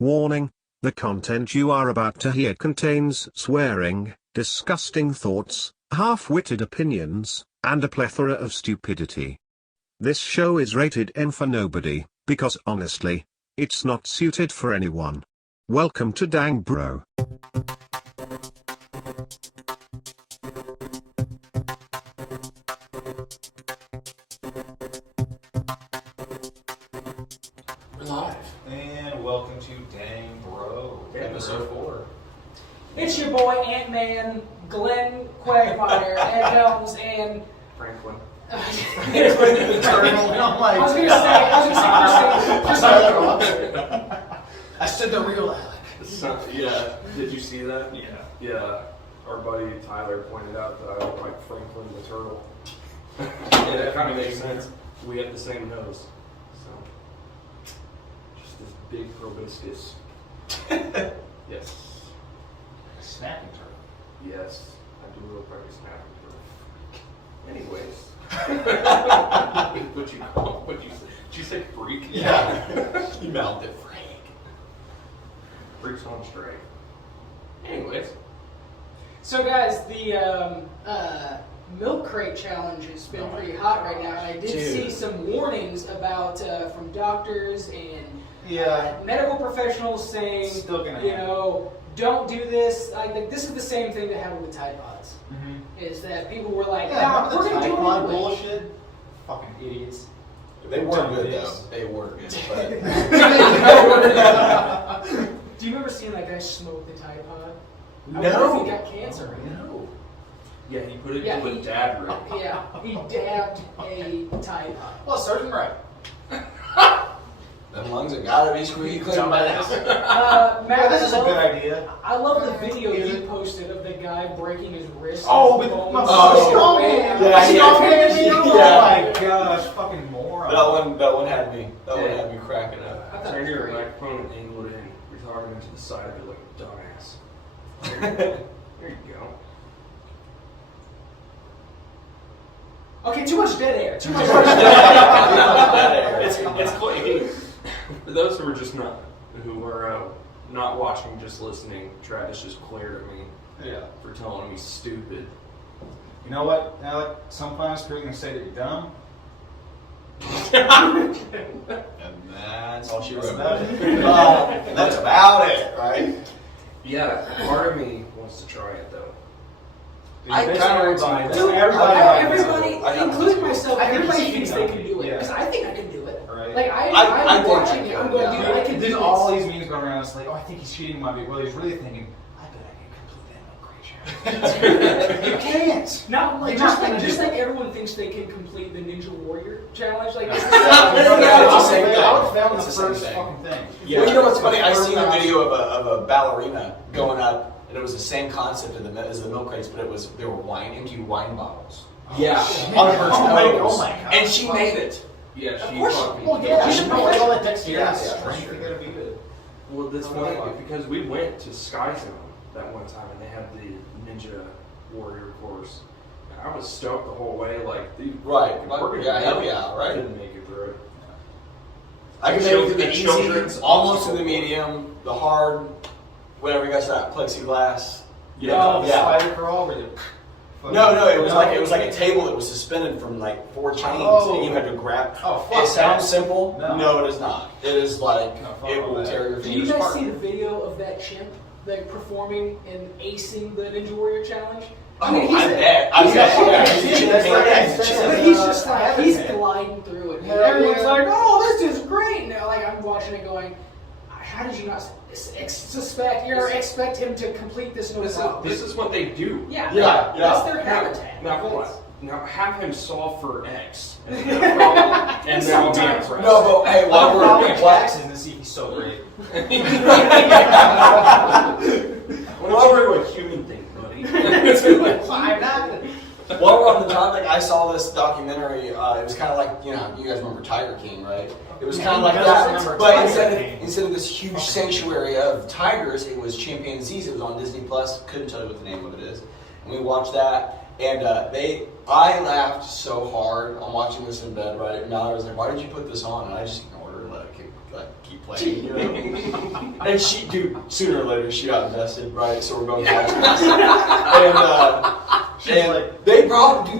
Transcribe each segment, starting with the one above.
Warning: the content you are about to hear contains swearing, disgusting thoughts, half-witted opinions, and a plethora of stupidity. This show is rated M for nobody, because honestly, it's not suited for anyone. Welcome to Dang Bro. We're live. And welcome to Dang Bro, episode 4. It's your boy Ant-Man, Glenn Quagmire, Ed Helms, and Franklin. I was gonna say, I said the real Alec. Yeah. Did you see that? Yeah. Our buddy Tyler pointed out that I look like Franklin the turtle. Yeah, that kind of makes sense. We have the same nose. So, just this big proboscis. Yes. Snapping turtle. Yes. I do look like a snapping turtle. Anyways. What you call? What you say? Did you say freak? Yeah. You mouthed it, Frank. Freaks on straight. Anyways. so guys, the milk crate challenge has been pretty hot right now, and I did see some warnings about from doctors and medical professionals saying, Still gonna don't do this. Like this is the same thing that happened with Tide Pods. Is that people were like, remember we're the going to do it Tide Pod anyway. bullshit? Fucking idiots. They were good though. They were good. But Do you remember seeing that guy smoke the Tide Pod? I No. wonder if he got cancer. no. Yeah, he put it Yeah, to a dad rig. Yeah, he dabbed a Tide Pod. Well, serves him right. Them lungs have gotta be squeaky clean by now. Matt, This is a good idea. I love the video you posted of the guy breaking his wrist. Oh, with Bones. my Oh, man. Oh my gosh, fucking moron. That one had me. That one had me cracking up. I thought it Turn was your great. microphone and angle it in. You're talking into the side of it like a dumbass. There you go. Okay, too much dead air. Too much It's clean. For those who are not watching, just listening, Travis just glared at me for telling me stupid. You know what, Alec? Sometimes people are going to say that you're dumb. And that's all she That's wrote. about it. That's about it, right? Yeah, part of me wants to try it though. I kinda everybody. want to. Dude, Everybody, everybody, I got including one. myself, I think everybody you thinks see they them. can do it. Yeah. Because I think I can do it. Right. Like, I I'm think watching I it, can, I'm going, yeah. dude, I can do There's this. all these memes going around. It's like, oh, I think he's cheating my beat. Well, he's really thinking, I bet I can complete that milk crate challenge. You can't. Not like You're not gonna just do like it. everyone thinks they can complete the Ninja Warrior challenge. Like, Yeah, it's the same thing. I would fail in the It's the same first thing. fucking thing. Yeah. Well, you know what's funny? I First seen a round. video of a ballerina going up, and it was the same concept as the milk crates, but they were empty wine bottles. Yeah. On her Oh my toes. God. And she made it. Yeah, Of she course, fucking. Well, yeah, You she should probably probably- all that dexterity. Yeah, strength, sure. you gotta be good. Well, that's Oh, funny fuck. because we went to Sky Zone that one time and they had the Ninja Warrior course. And I was stoked the whole way, like, dude, Right. we're gonna Yeah, do hell it. yeah, I right? didn't make it through it. I can make it through the The children's easy, almost to the obstacle medium, the hard, whatever you guys got, plexiglass. The Yeah. spider crawl where you... No, it was like a table that was suspended from like 4 chains, Oh. and you had to grab. Oh, fuck It sounds that. simple. No. No, it is not. It is like No, fuck it all will that. tear your do you fingers guys apart. see the video of that chimp like performing and acing the Ninja Warrior challenge? Oh, he's I bet. I bet. Yeah, Yeah, he's he's that's like- chimping. that's- But he's just like, he's gliding through it. And Hell everyone's yeah. like, oh, this is great. Now, like, I'm watching it going, how did you not expect him to complete this? No problem. This is what they do. Yeah, Yeah, that's yeah. their habitat. Now, hold on. Now, have him solve for X. And then I'll be impressed. No, but hey, while I'm we're probably while, Jackson to see if he's so great. Why were you a human thing, buddy? I'm not. while we're on the topic, I saw this documentary. It was kind of like, you guys remember Tiger King, right? It was kind of like Who doesn't that, remember but Tiger King? instead of this huge sanctuary of tigers, it was chimpanzees. It was on Disney Plus. Couldn't tell you what the name of it is. And we watched that, and I laughed so hard on watching this in bed. Right, Mallory was like, "Why did you put this on?" And I just ignored her and let it keep playing, you know? And sooner or later she got invested, right? So we're going back to this. And they probably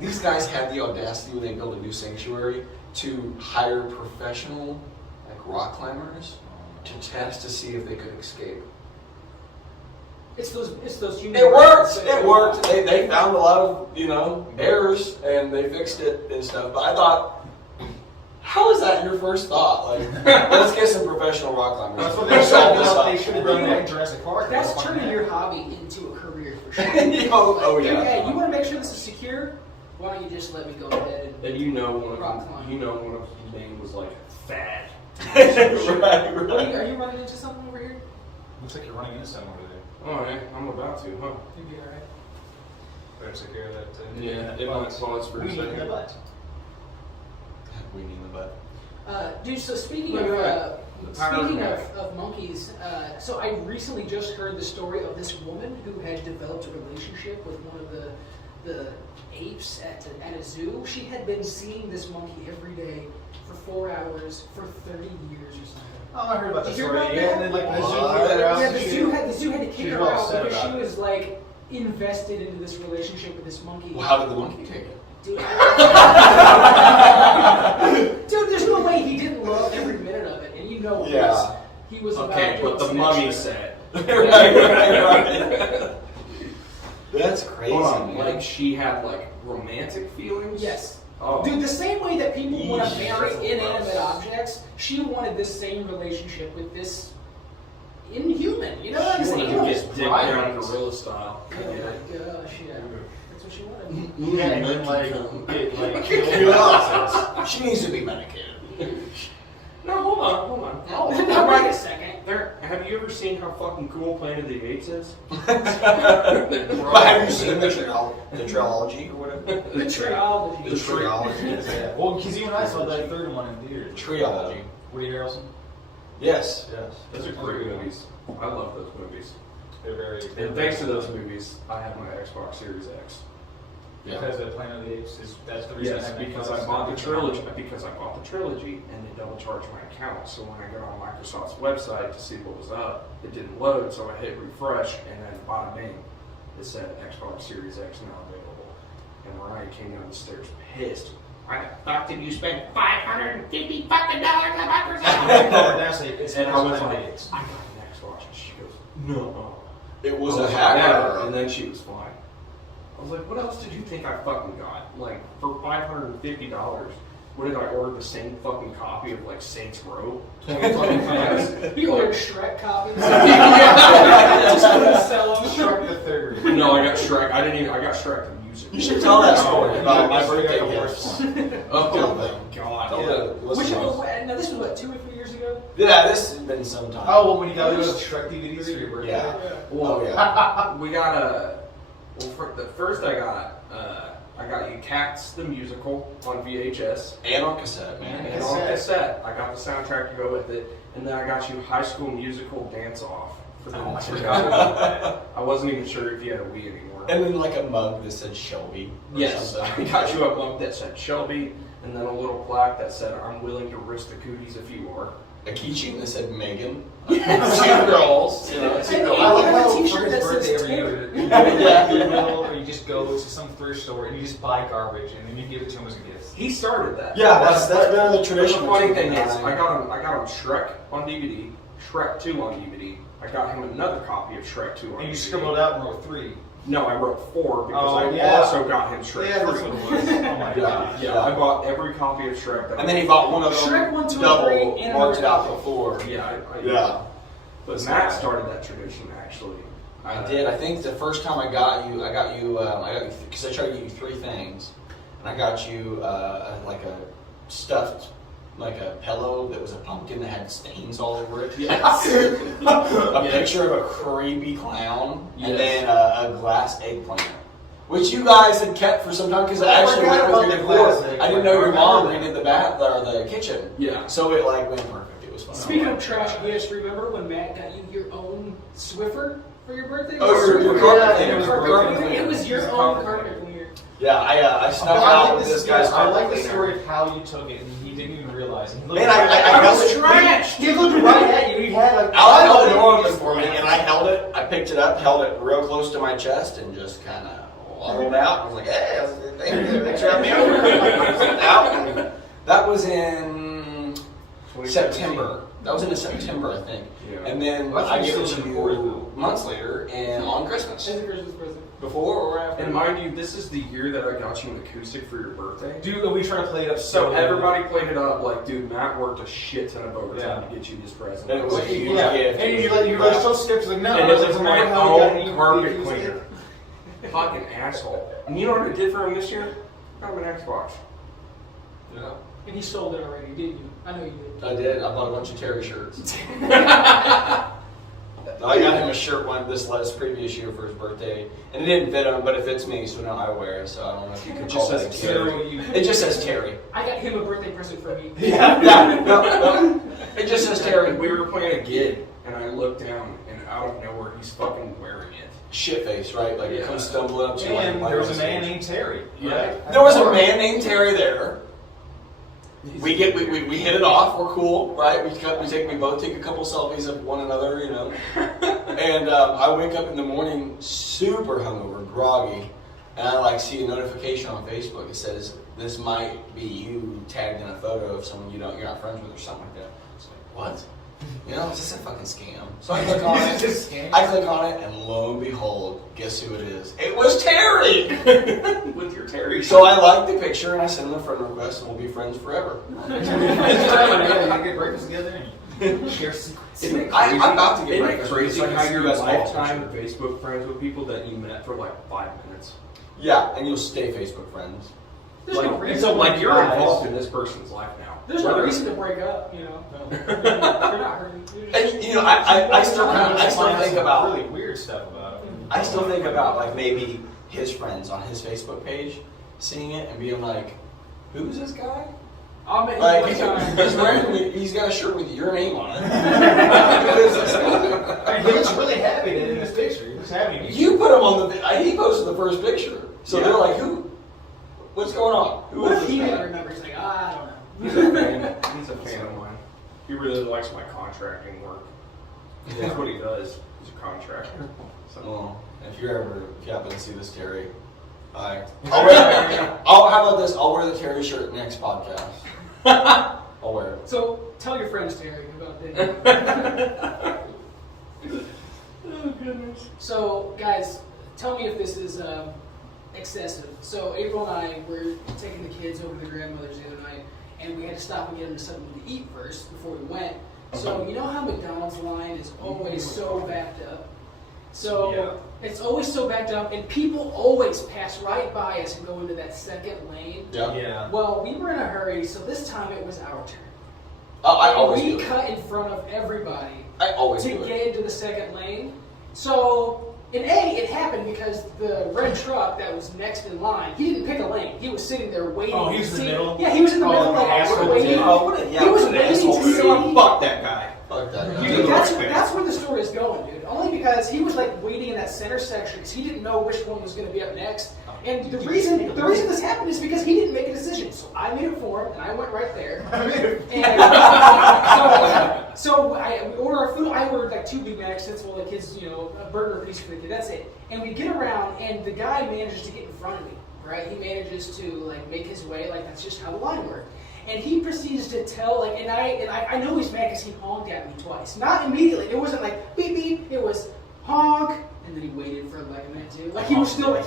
these guys had the audacity when they built a new sanctuary to hire professional rock climbers to test to see if they could escape. It's those human. It worked. It worked. They found a lot of errors and they fixed it and stuff. But I thought, how is that your first thought? Like, let's get some professional rock climbers. That's what they should have done in Jurassic Park. That's turning your hobby into a career for sure. Oh yeah. Hey, you want to make sure this is secure? Why don't you just let me go ahead And and one rock climb? of his name was like Thad. Right. Are you running into something over here? Looks like you're running into someone over there. Oh yeah, I'm about to, huh? You'll be alright. Better secure that. Yeah, it might pause for a We need the second. butt. We need the butt. Dude, so speaking Look of at monkeys, so I recently just heard the story of this woman who had developed a relationship with one of the apes at a zoo. She had been seeing this monkey every day for 4 hours for 30 years or something. Oh, I heard about Did this you story. hear about Yeah, that? and then like the zoo What? kicked her out. Yeah, the zoo had to kick She's her real out upset because she about it. was like invested into this relationship with this monkey. Well, how did the monkey take it? Dude, dude, there's no way he didn't love every minute of it, and he was Okay, about but the doing mummy extra. said. right. That's crazy. Hold on, man. like she had like romantic feelings? Yes. Oh. Dude, the same way that people want to Yeesh, marry that's inanimate gross. objects, she wanted this same relationship with this inhuman. You know what I'm She saying? wanted to get dick Right. down gorilla style. Oh my gosh, yeah. That's what she wanted. Yeah, and then like She needs to be medicated. No, hold on. No, wait a second. Have you ever seen how fucking cool Planet of the Apes is? But have you seen the trilogy or whatever? The triology. The trilogy. Yeah. Well, because you and I saw that third one in theaters. Trilogy. Woody Harrelson. Yes. Those are great movies. I love those movies. They're very. And thanks to those movies, I have my Xbox Series X. Because the Planet of the Apes that's the reason. Yes, because I bought the trilogy. Because I bought the trilogy, and they double charged my account. So when I got on Microsoft's website to see what was up, it didn't load. So I hit refresh, and then bottom name, it said Xbox Series X now available. And Ryan came down the stairs pissed. Why the fuck did you spend $550 fucking dollars on Microsoft? And And I was like, I got an Xbox, and she goes, no. It was I a like, hacker. "Yeah," and then she was fine. I was like, what else did you think I fucking got? Like, for $550, what did I order? The same fucking copy of, like, Saints Row? 20 fucking times? You ordered Shrek copies. Just gonna sell them. Shrek the Third. No, I got Shrek. I got Shrek the music. You should tell that story about my Yeah, birthday yeah, gifts. Oh, Tell them. God. Tell Yeah. the listeners. Now this was what, 2 or 3 years ago? Yeah, this has been some time. Oh, well, when you got those Shrek DVDs for your birthday. Yeah. Well, Oh, yeah. we got first I got you Cats the Musical on VHS. And on cassette, man. And on cassette, I got the soundtrack to go with it, and then I got you High School Musical Dance Off for the I wasn't even sure if you had a Wii anymore. And then like a mug that said Shelby. Or Yes, I something. got you a mug that said Shelby, and then a little plaque that said, "I'm willing to risk the cooties if you are." A keychain that said Megan. Two girls. You know, And I like you have how a for t-shirt his that birthday says every year, Taylor. you go to Goodwill, or you just go to some thrift store and you just buy garbage and then you give it to him as a gift. He started that. Yeah, that's been the But tradition. the funny thing is, I got him Shrek on DVD, Shrek 2 on DVD. I got him another copy of Shrek 2 on And you DVD. scribbled out and wrote 3. No, I wrote 4 because Oh, I yeah. also got him Shrek 3. Yeah, that's what it was. Oh my god. Yeah, I bought every copy of Shrek. That And then he bought one of them Shrek 1, 2, and double, 3, and marked it out another before. Yeah, Yeah. But Matt started that tradition actually. I did. I think the first time I got you, because I tried to get you 3 things, and I got you like a stuffed, like a pillow that was a pumpkin that had stains all over it. Yes. A picture of a creepy clown, Yes. and then a glass eggplant, which you guys had kept for some time because I actually forgot went with about you the before. glass I didn't eggplant. know your I mom remember redid the bath or the kitchen. Yeah. So it like went perfect. It was fun. Speaking of trash gifts, remember when Matt got you your own Swiffer for your birthday? Oh, your carpet cleaner. It was your own carpet cleaner. Yeah, I snuck I out like with this this guy's I like carpet the cleaner. story of how you took it and he didn't even realize was. Man, I was trashed. He looked right at you. He had like. Al held the door open for me, and I held it. I picked it up, held it real close to my chest, and just kind of waddled out. I was like, "Hey, thanks for having me over." Out, and that was in September. That was in September, I think. Yeah. And then I gave it to you months later, and on Christmas. As a Christmas present. Before or after? And mind you, this is the year that I got you an acoustic for your birthday. Dude, we try to play it up so everybody played it up like, dude, Matt worked a shit ton of overtime to get you this present. And it was a huge gift. And you were so skeptical, like, no. And it was my own own carpet cleaner. Fucking asshole. And you know what I did for him this year? I got him an Xbox. Yeah. And he sold it already, didn't you? I know you did. I did. I bought a bunch of Terry shirts. I got him a shirt this previous year for his birthday, and it didn't fit him, but it fits me, so now I wear it. So I don't know if you could call it Terry. It just says Terry. I got him a birthday present for me. No. It just says Terry. We were playing a gig, and I looked down, and out of nowhere, he's fucking wearing it. Shit face, right? Like it comes stumbling up to you. And there was a man named Terry. Right? There was a man named Terry there. We hit it off. We're cool, right? We both take a couple selfies of one another, you know. And I wake up in the morning super hungover, groggy, and I see a notification on Facebook. It says this might be you tagged in a photo of someone you're not friends with or something like that. It's like, what? You know, is this a fucking scam? So I click on it. I click on it, and lo and behold, guess who it is? It was Terry! With your Terry. So I like the picture, and I send him a friend request, and we'll be friends forever. You get breakfast together and share secrets. I'm about to get breakfast. Crazy So I can how see you're you guys all lifetime picture. Facebook friends with people that you met for like 5 minutes. Yeah, and you'll stay Facebook friends. There's no reason. So like you're involved in this person's life now. There's no reason to break up, you know. They're not hurting. And you know, I still think about really weird stuff about it. I still think about like maybe his friends on his Facebook page seeing it and being like, "Who's this guy?" I'll make Like he's got a shirt with your name on it. Who is this guy? He looks really happy in this picture. He looks happy. You put him on he posted the first picture, so they're like, "Who? What's going on? Who What is if this he guy?" didn't remember? He's like, I don't know. He's a fan of mine. He really likes my contracting work. That's what he does. He's a contractor. So. Well, if you happen to see this Terry, hi. How about this? I'll wear the Terry shirt next podcast. I'll wear it. So tell your friends, Terry, about that. Oh goodness. So guys, tell me if this is excessive. So April and I were taking the kids over to the grandmother's the other night, and we had to stop and get them something to eat first before we went. So you know how McDonald's line is always so backed up? So it's always so backed up, and people always pass right by us and go into that second lane. Yeah. Well, we were in a hurry, so this time it was our turn. I always do We it. cut in front of everybody I always to do it. get into the second lane. So, it happened because the red truck that was next in line, he didn't pick a lane. He was sitting there waiting. Oh, he to was in see. the middle? Yeah, he was in the middle, like asshole, waiting. dude. Oh, what a He was waiting to see. Fuck that guy. Fuck that guy. Dude, that's where the story is going, dude. Only because he was like waiting in that center section because he didn't know which one was going to be up next. And the reason this happened is because he didn't make a decision. So I made it for him, and I went right there. And so we order our food. I ordered like 2 Big Macs. That's well, the kids, a burger piece for the kid. That's it. And we get around, and the guy manages to get in front of me. Right? He manages to like make his way. Like that's just how the line worked. And he proceeds to tell, and I know he's mad because he honked at me twice. Not immediately. It wasn't like beep beep. It was honk, and then he waited for like a minute too. Like he was still in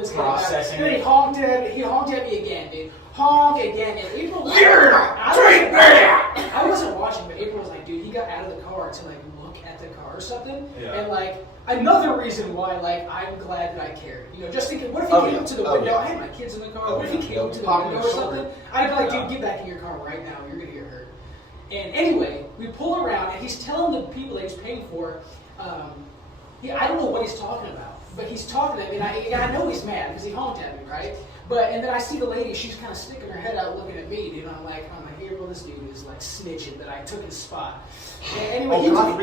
his head. Processing. And then he honked at me again, dude. Honk again. And April. I wasn't watching, but April was like, dude, he got out of the car to like look at the car or something. Yeah. And like another reason why like I'm glad that I cared. Just thinking, what if he came up to the window? I had my kids in the car. What if he came up to the window or something? I'd be like, dude, get back in your car right now. You're gonna get hurt. And anyway, we pull around, and he's telling the people that he's paying for. I don't know what he's talking about, but he's talking to them, and I know he's mad because he honked at me, right? And then I see the lady, she's kind of sticking her head out looking at me, dude. I'm like, April, this dude is like snitching that I took his spot. And anyway,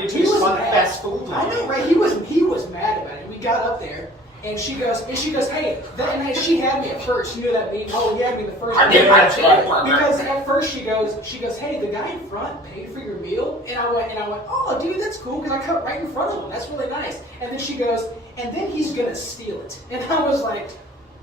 he was fast food. I know, right? He was mad about it. We got up there, And she goes, hey, and she had me at first. You know that beat? Oh, you had me the first. I did my cheeseburger. Because at first she goes, hey, the guy in front paid for your meal, and I went, oh, dude, that's cool, because I cut right in front of him. That's really nice. And then she goes, and then he's gonna steal it. And I was like,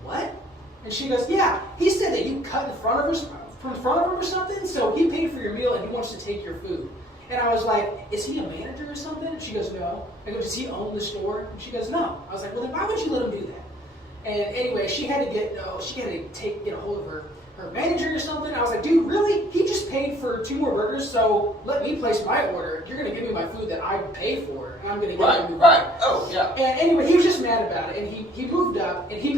what? And she goes, yeah, he said that you cut in front of him or something, so he paid for your meal and he wants to take your food. And I was like, is he a manager or something? And she goes, no. I go, does he own the store? And she goes, no. I was like, well, then why would you let him do that? And anyway, she had to get a hold of her manager or something. I was like, dude, really? He just paid for 2 more burgers, so let me place my order. You're going to give me my food that I paid for, and I'm going to give you Right. Oh, yeah. And anyway, he was just mad about it, and he moved up, and he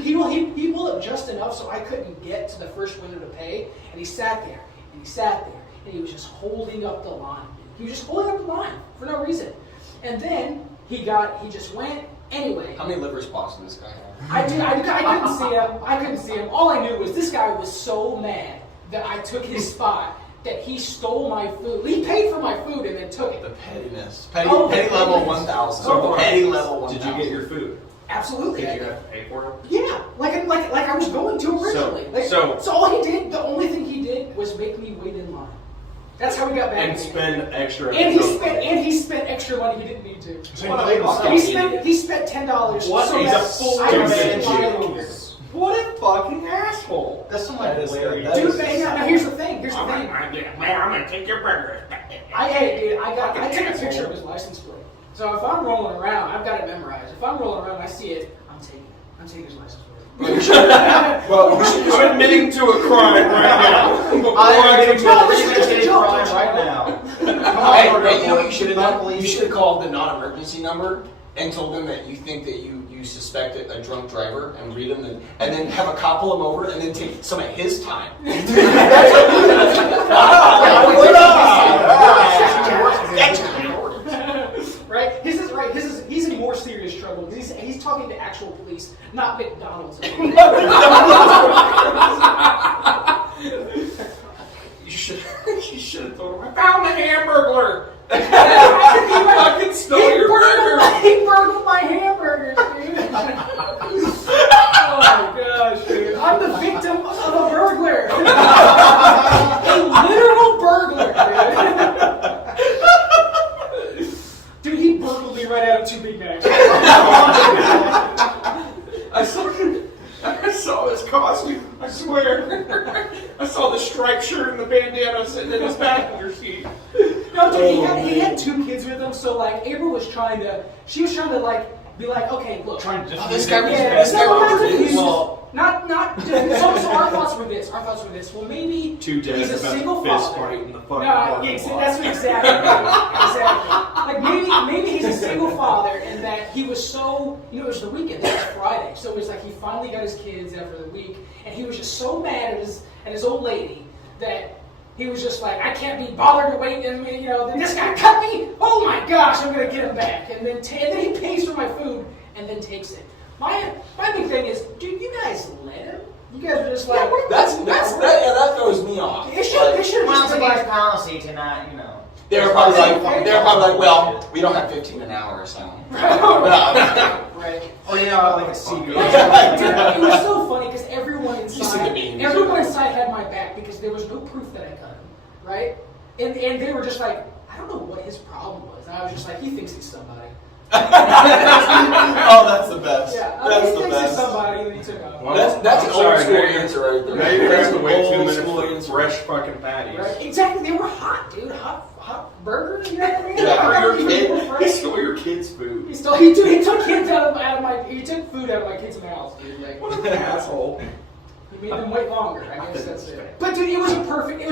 pulled up just enough so I couldn't get to the first window to pay, and he sat there, and he was just holding up the line. He was just holding up the line for no reason. And then he just went anyway. How many liver spots did this guy have? I couldn't see him. I couldn't see him. All I knew was this guy was so mad that I took his spot that he stole my food. He paid for my food and then took it. The pettiness. Petty level 1,000. Oh, petty level 1,000. Did you get your food? Absolutely. Did you have to pay for it? Yeah, like I was going to originally. So all he did, the only thing he did was make me wait in line. That's how we got back. And spend extra. And he spent extra money he didn't need to. He spent $10. What? So He's a full man. What a fucking asshole! That's some like hilarious. Dude, now here's the thing. Here's the thing. Man, I'm gonna take your burger. I took a picture of his license plate. So if I'm rolling around, I've got it memorized. If I'm rolling around and I see it, I'm taking it. I'm taking his license plate. I'm admitting to a crime right now. I'm admitting to a crime right now. Hey, you know what you should have done? You should have called the non-emergency number and told them that you think that you suspect a drunk driver and read them, and then have a cop pull him over and then take some of his time. Right? He's in more serious trouble. He's talking to actual police, not McDonald's. You should have told him. I found the Hamburglar. I can steal your burger. He burgled my hamburgers, dude. Oh my gosh, dude. I'm the victim of a burglar. A literal burglar, dude. Dude, he burgled me right out of 2 Big Macs. I saw his costume, I swear. I saw the striped shirt and the bandana sitting in his passenger seat. No, dude, he had 2 kids with him, so like April was trying to be like, okay, look. This guy was the best guy ever. Not so our thoughts were this. Well, maybe 2 days he's a about single fist father. fight in the fucking That's exactly. Like maybe he's a single father, and that he was so, it was the weekend. It was Friday, so it was like he finally got his kids after the week, and he was just so mad at his old lady that he was just like, I can't be bothered to wait, and then this guy cut me. Oh my gosh, I'm gonna get him back, and then he pays for my food and then takes it. My big thing is, dude, you guys let him. You guys are just like, that throws me off. It should have just been like, policy to not, They were probably like, well, we don't have 15 an hour or something. right. Oh yeah, like a secret. Dude, it was so funny because everyone inside had my back because there was no proof that I cut him, right? And they were just like, I don't know what his problem was. And I was just like, he thinks he's somebody. Oh, that's the best. Yeah, that's he the thinks best. he's somebody, and he took off. Well, That's an old school now answer right there. Now you're going to have to wait 2 Old minutes school for answer. fresh fucking patties. Right? Exactly, they were hot, dude. Hot burgers. You know what I mean? Yeah, He stole your kid's food. He took kids out of my. He took food out of my kids' mouths, dude. Like, What an asshole. he made them wait longer. I guess that's it. But dude, it was a perfect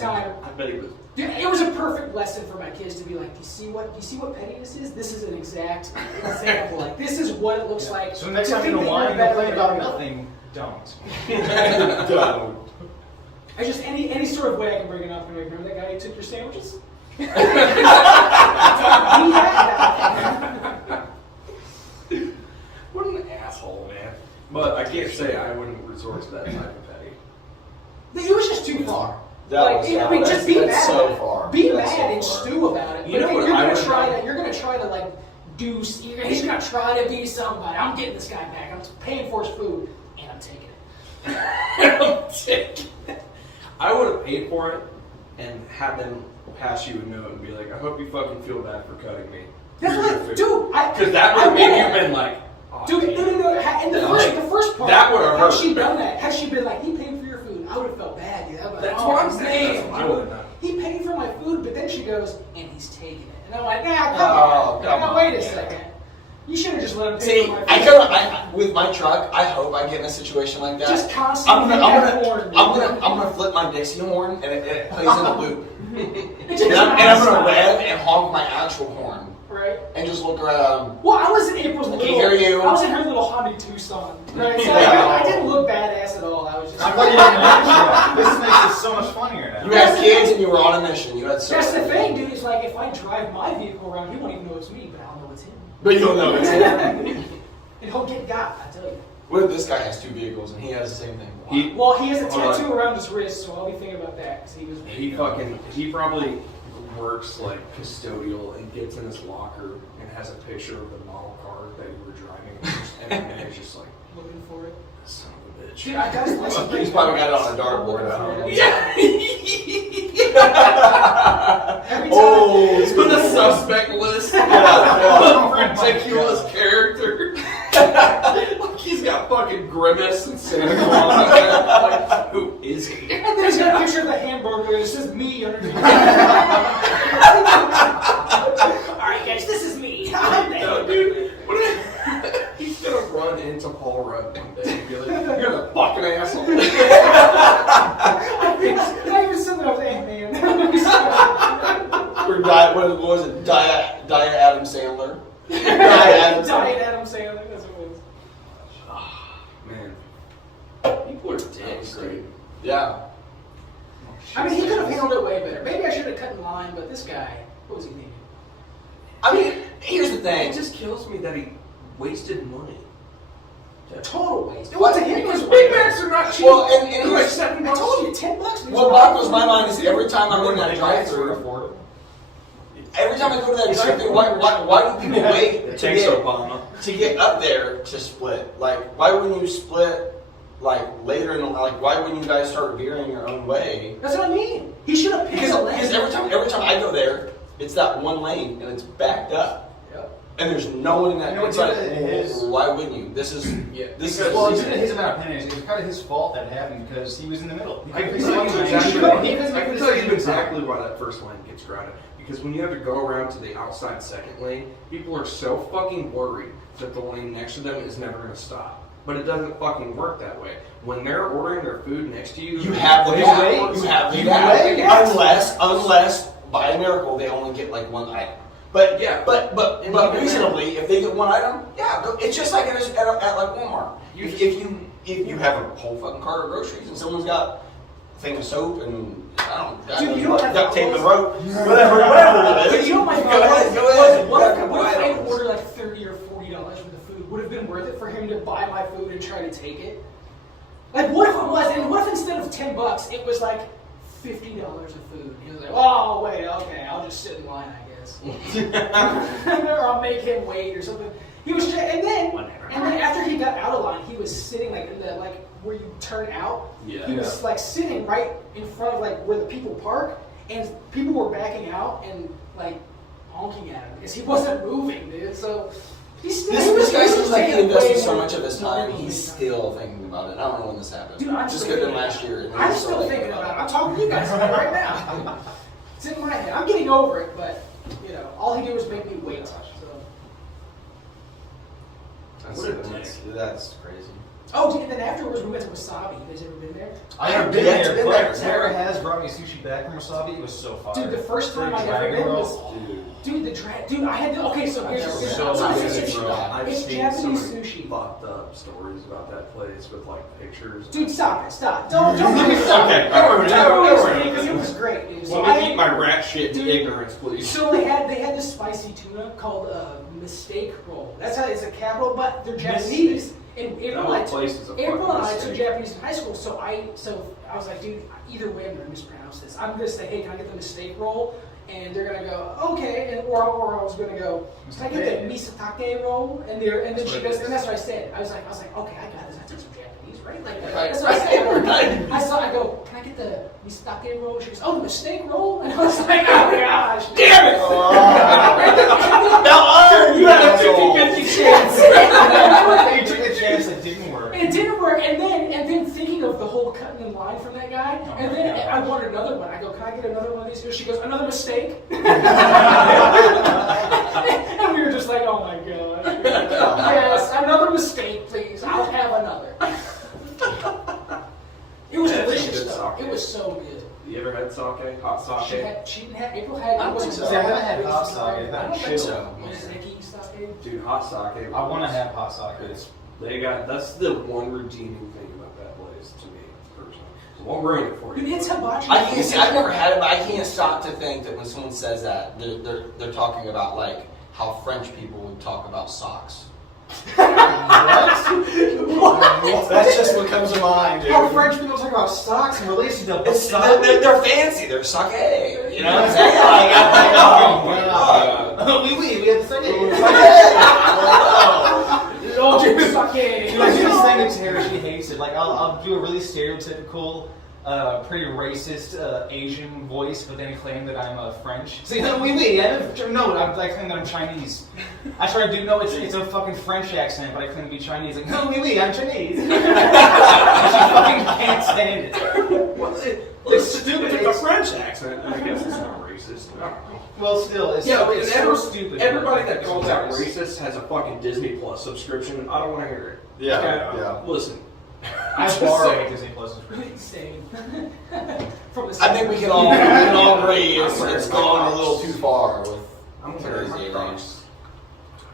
time. I bet he was. Dude, it was a perfect lesson for my kids to be like, do you see what pettiness is? This is an exact example. Like, this is what it looks like. So next to time think you that whine you're and better complain than about everybody. nothing, don't. Don't. I just any sort of way I can bring it up. Remember that guy who took your sandwiches? He had that. What an asshole, man. But I can't say I wouldn't resort to that type of petty. It was just too far. Just be mad. That's so far. Be That's mad so and far. stew about it. You know But what you're I gonna would try like? to. You're gonna try to like he's gonna try to be somebody. I'm getting this guy back. I'm paying for his food, and I'm taking it. I would have paid for it and had them pass you a note and be like, I hope you fucking feel bad for cutting me. That's what, dude. Because that would have made you been like, oh, dude, no. And the first part, that would have hurt. Had she done that, had she been like, he paid for your food, I would have felt bad, dude. That's what I'm saying. I would have done. He paid for my food, but then she goes, and he's taking it. And I'm like, nah, come on. Wait a second. You should have just let him pay for my food. With my truck, I hope I get in a situation like that. Just constantly I'm gonna flip my Dixie horn and it plays in a loop. and I'm gonna rev and honk my actual horn. Right. And just look around. Well, I was in April's I was in her little Honda Tucson. Right? So I didn't look badass at all. I was just. I'm glad you didn't mention that. This makes it so much funnier now. You had kids and you were on a mission. That's the thing, dude. It's like if I drive my vehicle around, he won't even know it's me, but I'll know it's him. But you'll know it's him. And he'll get got. I tell you. What if this guy has 2 vehicles and he has the same thing? He has a tattoo around his wrist, so I'll be thinking about that because he probably works like custodial and gets in his locker and has a picture of the model car that you were driving and he's just like looking for it. Son of a bitch. Dude, I got license plate. He's probably got it on a dartboard. I don't know. Yeah. Every time. Oh, it's on the suspect list. Ridiculous character. Like he's got fucking Grimace and Santa Claus. Like, who is he? And there's a picture of the hamburger. It says me underneath. All right, guys, this is me. No, dude. He's gonna run into Paul Rudd one day and be like, "You're the fucking asshole." I even said that I was Ant-Man. What was it? Diet Adam Sandler. Diet Adam Sandler. That's what it was. Man, people are dicks, dude. Yeah. I mean, he could have handled it way better. Maybe I should have cut in line, but this guy, what was he thinking? I mean, here's the thing. It just kills me that he wasted money. Total waste. It wasn't him. Because Big Macs are not cheap. Well, and like like, $7. I told you, $10. what boggles my mind is every time I'm in that drive-thru, every time I go to that drive-thru, why do people wait to get up there to split? Like, why wouldn't you split like later in the, like why wouldn't you guys start veering your own way? That's what I mean. He should have picked a lane. Because every time I go there, it's that one lane and it's backed up. And there's no one in that. It's like, why wouldn't you? This is well, it's his amount of opinion. It was kind of his fault that happened because he was in the middle. I can tell you exactly why that first lane gets crowded. Because when you have to go around to the outside second lane, people are so fucking worried that the lane next to them is never going to stop. But it doesn't fucking work that way. When they're ordering their food next to you, you have the gap. You have the gap. Unless by a miracle they only get like one item. But reasonably, if they get one item, it's just like at like Walmart. If you have a whole fucking cart of groceries and someone's got a thing of soap and you don't have duct tape and rope, whatever it is. You know, my thought was, what if I ordered like $30 or $40 worth of food? Would it have been worth it for him to buy my food and try to take it? Like, what if it was? And what if instead of $10, it was like $50 of food? He was like, oh wait, okay, I'll just sit in line, I guess. Or I'll make him wait or something. He was, and then after he got out of line, he was sitting like in the like where you turn out. Yeah. He was like sitting right in front of like where the people park, and people were backing out and like honking at him because he wasn't moving, dude. So he's still. This guy seems like he invested so much of his time. He's still thinking about it. I don't know when this happened. Dude, just got done last year. I'm still thinking about it. I'm talking to you guys about it right now. It's in my head. I'm getting over it, but you know, all he did was make me wait. So. That's crazy. Oh, dude, and then afterwards we went to Wasabi. You guys ever been there? I haven't been there, but Sarah has brought me sushi back from Wasabi. It was so fire. Dude, the first time I ever been was... Dude, I had to... Okay, so here's the thing. I've It's seen Japanese so many sushi. fucked up stories about that place with like pictures. Dude, stop it. Stop. Don't get me Okay, don't because it was great, dude. So Let me eat my rat shit in ignorance, please. So they had this spicy tuna called mistake roll. That's how it's a capital, but they're Japanese. And April and I took Japanese in high school, so I was like, dude, either way I'm gonna mispronounce this. I'm gonna say, hey, can I get the mistake roll? and they're gonna go, okay, and or I was gonna go, can I get the misatake roll? And then she goes, and that's what I said. I was like, okay, I got this. I took some Japanese, right? Like that's what I said. I go, can I get the misatake roll? She goes, oh, the mistake roll? And I was like, oh my gosh, damn it! You had a 50-50 chance. You took a chance that didn't work. It didn't work, and then thinking of the whole cutting in line from that guy, and then I wanted another one. I go, can I get another one of these? She goes, another mistake. And we were just like, oh my god. Yes, another mistake, please. I'll have another. It was delicious though. It was so good. You ever had sake? Hot sake? April had. I don't think so. See, I haven't had hot sake. I don't think so. Sake. Dude, hot sake. I want to have hot sake. That's the one redeeming thing about that place to me, personally. So I'll ruin it for you. It's hibachi. I can't see. I've never had it, but I can't stop to think that when someone says that, they're talking about like how French people would talk about socks. What? That's just what comes to mind, dude. How French people talk about socks in relation to They're fancy. They're sake. You know what I'm saying? We had the same. Oh, sake. Like, do this thing to Tara, she hates it. Like, I'll do a really stereotypical, pretty racist Asian voice, but then claim that I'm French. See, no, I claim that I'm Chinese. I try to do, it's a fucking French accent, but I claim to be Chinese. Like, no, I'm Chinese. And she fucking can't stand it. It's stupid. It's a French accent. I guess it's not racist. I don't know. Well, still, it's so stupid. Everybody that calls out racist has a fucking Disney Plus subscription. I don't want to hear it. Yeah. Listen. I borrow a Disney Plus subscription. Same. I think we can all agree it's gone a little too far with I'm wearing my Thursday Crocs.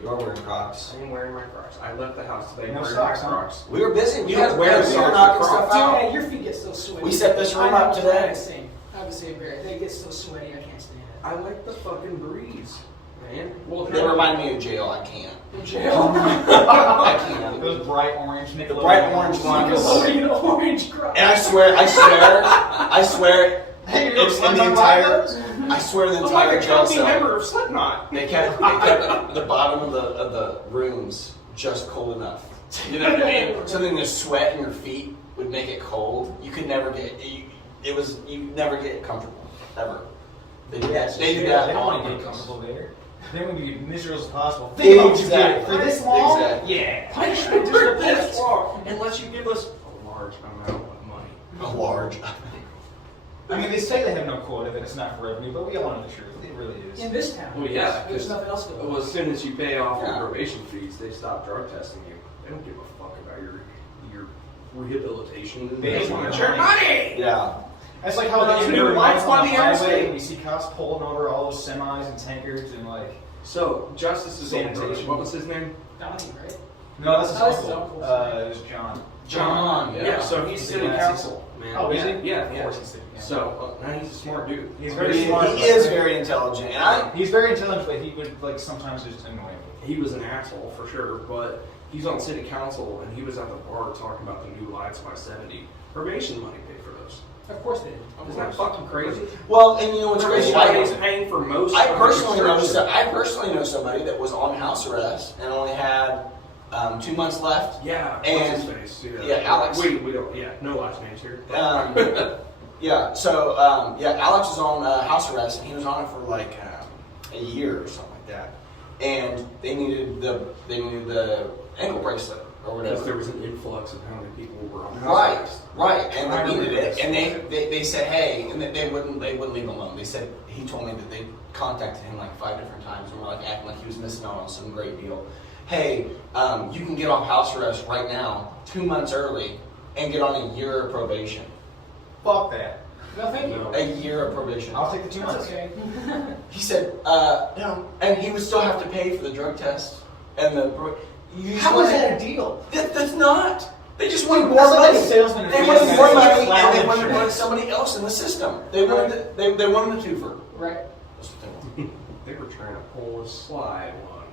You are wearing Crocs. I'm wearing my Crocs. I left the house today No wearing socks, my huh? Crocs. We were busy. We You guys were wear knocking socks stuff with out. Yeah, your feet get so sweaty. We set this room up today. I have the same bear. They get so sweaty, I can't stand it. I like the fucking breeze, man. Well, They remind me of jail. I can't. In jail. I can't. Those bright orange Nickelodeon. Bright orange ones. Nickelodeon orange Crocs. And I swear, Hey, it's in the entire. I swear the I'm like entire a jail county cell. member of Slipknot. They kept the bottom of the rooms just cold enough. You know what I mean? So then the sweat in your feet would make it cold. You could never get you never get comfortable ever. They do that. They do that. They don't want to on get purpose. comfortable there. They want to be miserable as possible. Think about what you did for this long. Exactly. Yeah. Punishment is the best law unless you give us a large amount of money. A large. I mean, they say they have no quota, that it's not for revenue, but we all know the truth. It really is. In this town. Well, yeah, There's nothing else going on. Well, as soon as you pay off Yeah. your probation fees, they stop drug testing you. They don't give a fuck about your rehabilitation. They just want your your money. Yeah. That's like how Well, they it's do new lights on on the the highway, interstate. and you see cops pulling over all those semis and tankers and like. So, Justice's older brother, Sanitation. what was his name? Donnie, right? No, that's his Oh, that's his uncle. uncle. It was John. John. Yeah, so he's city council, man. Oh, is he? Yeah, Of yeah. course he's city council. So, now he's a smart dude. He's He, very smart. he is very intelligent, and He's very intelligent, but he would like sometimes just annoy me. He was an asshole for sure, but he's on city council and he was at the bar talking about the new lights by 70. Probation money paid for those. Of course they did. Isn't that fucking crazy? well, and you know what's crazy? Everybody's paying for most. I of personally the know construction. I personally know somebody that was on house arrest and only had 2 months left. Yeah, And- what's his face? yeah, Alex. We don't. Yeah, no last names here. Yeah, so Alex was on house arrest and he was on it for like a year or something like that, and they needed the ankle bracelet or Because there whatever. was an influx of how many people were on house Right, arrest. and they needed it, and they said, hey, and they wouldn't leave him alone. They said he told me that they contacted him like 5 different times and were like acting like he was missing out on some great deal. Hey, you can get off house arrest right now, 2 months early, and get on a year of probation. Fuck that. No, thank you. No. A year of probation. I'll take the 2 That's months. okay. He said, and he would still have to pay for the drug test and the. How is that a deal? That's not. They just wanted more That's like money. a salesman in They a wanted business. more It's money, cloud and they wanted insurance. somebody else in the system. They wanted they wanted the twofer. Right. That's what they wanted. They were trying to pull a slide one.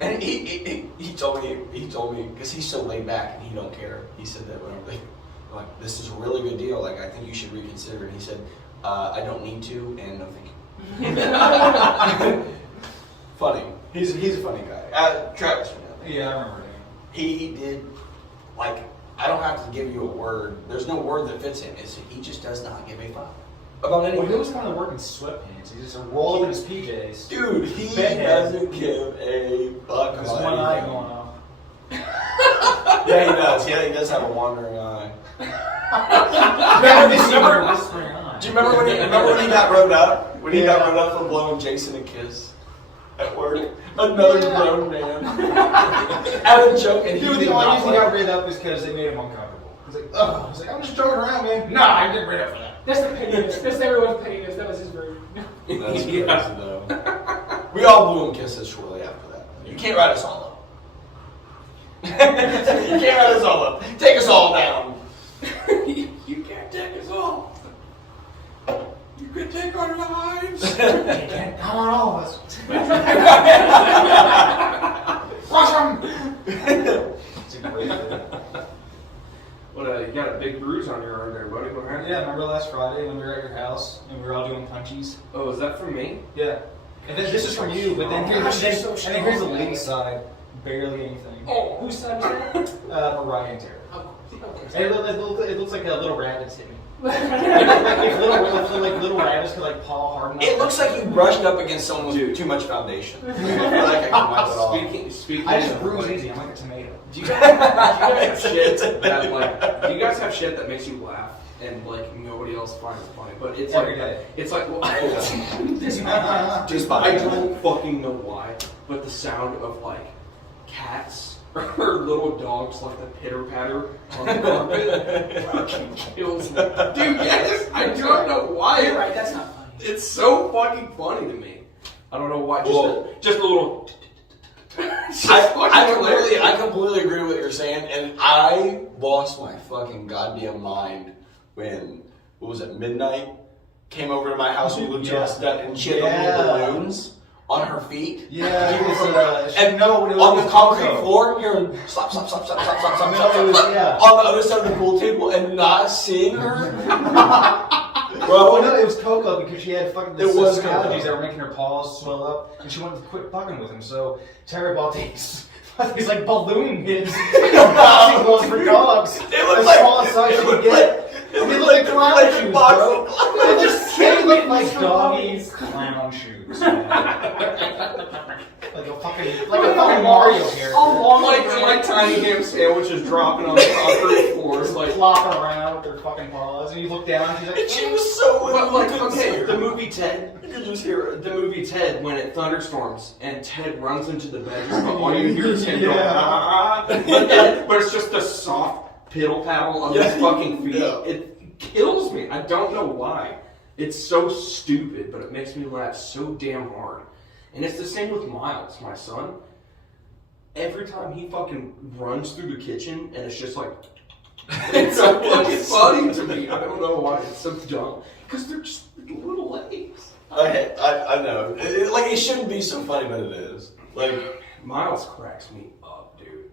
And he told me because he's so laid back and he don't care. He said that whenever they like, this is a really good deal. Like, I think you should reconsider. And he said, I don't need to, and no thank you. Funny. He's a funny guy. Travis. Yeah, I remember him. He did, like, I don't have to give you a word. There's no word that fits him. He just does not give a fuck about anything. Well, he was kind of working sweatpants. He just roll up in his PJs. Dude, he doesn't give a fuck There's about one eye anything. going off. Yeah, he does. Yeah, he does have a wandering eye. Do you remember when he got wrote up? When he got wrote up for blowing Jason a kiss at work? Another grown man. At a joke, and Dude, the only reason he got rid up is because they made him uncomfortable. He's like, oh, he's like, I'm just joking around, man. Nah, I didn't rid up for that. That's the pettiness. That's everyone's pettiness. That was his version. That's crazy, though. We all blew him kisses shortly after that. You can't write us all up. You can't write us all up. Take us all down. You can't take us all. You can take our lives. You can't come on all of us. Crush him! It's a great thing. What, you got a big bruise on your arm there, buddy? What happened? Yeah, remember last Friday when we were at your house and we were all doing punchies? Oh, is that from me? Yeah. And then this is from you, but then here's the lady's side. Barely anything. Oh, whose side is that? Mariah and Tara. Of course. And it looks like a little rabbit's hit me. like little rabbits could like paw hard enough. It looks like you brushed up against someone with too much foundation. I feel like I can wipe it off. Speaking I just of, bruise like, easy. I'm like a tomato. Do you guys have shit that do you guys have shit that makes you laugh and like nobody else finds it funny? But it's Every like day. it's like well, Just I by don't fucking know why, but the sound of like cats or little dogs like the pitter patter on the carpet fucking kills me. Dude, yes, I don't know why. You're right. That's not funny. It's so fucking funny to me. I don't know why. Just a little. I completely agree with what you're saying, and I lost my fucking goddamn mind when, what was it, midnight? Came over to my house and looked at us, and she had the little balloons on her feet. Yeah, it was, and no, it was on the concrete Coco. floor, hearing slap, slap, slap, slap, slap, slap, slap, No, slap, it was, slap, yeah. on the other side of the pool table, and not seeing her. Well, no, it was Coco because she had fucking It was allergies Coco. that were making her paws swell up, and she wanted to quit fucking with him. So Terry bought these like balloon heads, boxing gloves for dogs. It looked As like- small as size you could get. They look like clown shoes, bro. They look like doggy clown shoes. Like a fucking Mario character. Like tiny ham sandwiches dropping on the concrete floor. It's like Flopping around with their fucking paws, and you look down, and she's like, And she was so But like, you couldn't see okay, her. the movie Ted. You could just hear it. The movie Ted, when it thunderstorms and Ted runs into the bedroom, but all you hear is him go, Yeah. ah, but it's just a soft piddle paddle of his fucking feet. Yeah. It kills me. I don't know why. It's so stupid, but it makes me laugh so damn hard. And it's the same with Miles, my son. Every time he fucking runs through the kitchen, and it's just like, it's so fucking funny to me. I don't know why. It's so dumb. Because they're just little legs. I know. It shouldn't be so funny, but it is. Like, Miles cracks me up, dude.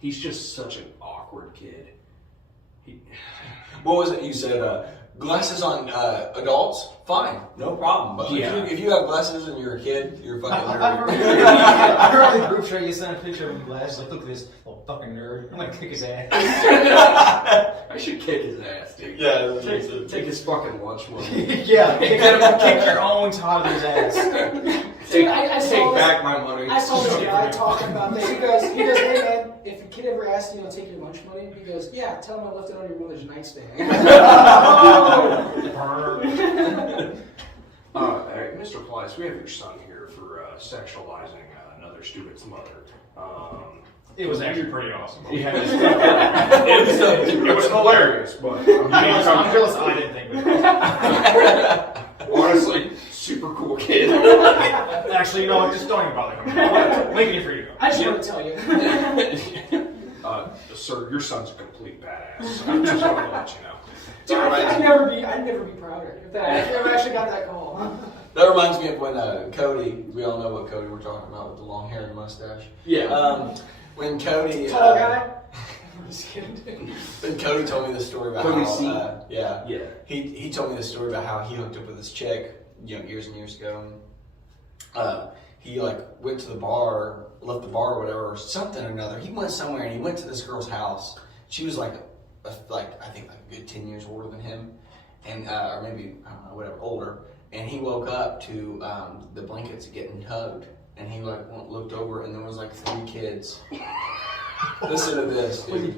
He's just such an awkward kid. what was it you said? Glasses on adults? Fine, no problem. But Yeah. if you have glasses and you're a kid, you're a fucking I nerd. remember in the group chat you sent a picture of him in glasses. Like, look at this little fucking nerd. I'm gonna kick his ass. I should kick his ass, dude. Yeah, Take his fucking lunch money. Yeah, kick your own toddler's ass. Dude, I saw Take this- back my money. I saw this guy talking about this. He goes, hey man, if a kid ever asks you to take your lunch money, he goes, yeah, tell him I left it on your mother's nightstand. Hey, Mr. Plyce, we have your son here for sexualizing another student's mother. It was actually pretty awesome. Yeah, it was hilarious, but I'm jealous I didn't think of it. honestly, super cool kid. Actually, you know what? Just don't even bother coming. Linking it for you. I just want to tell you. Sir, your son's a complete badass. I just want to let you know. Dude, I'd never be prouder if I actually got that call. That reminds me of when Cody, we all know what Cody we're talking about with the long hair and mustache. Yeah. When Cody... Tall guy? I'm just kidding. When Cody told me the story about Cody how... C? yeah. Yeah. He told me the story about how he hooked up with this chick years and years ago. He like went to the bar, left the bar or whatever, or something or another. He went somewhere and he went to this girl's house. She was like I think like a good 10 years older than him, and or maybe I don't know, whatever, older. And he woke up to the blankets getting hugged, and he like looked over, and there was like 3 kids. Listen to this, dude.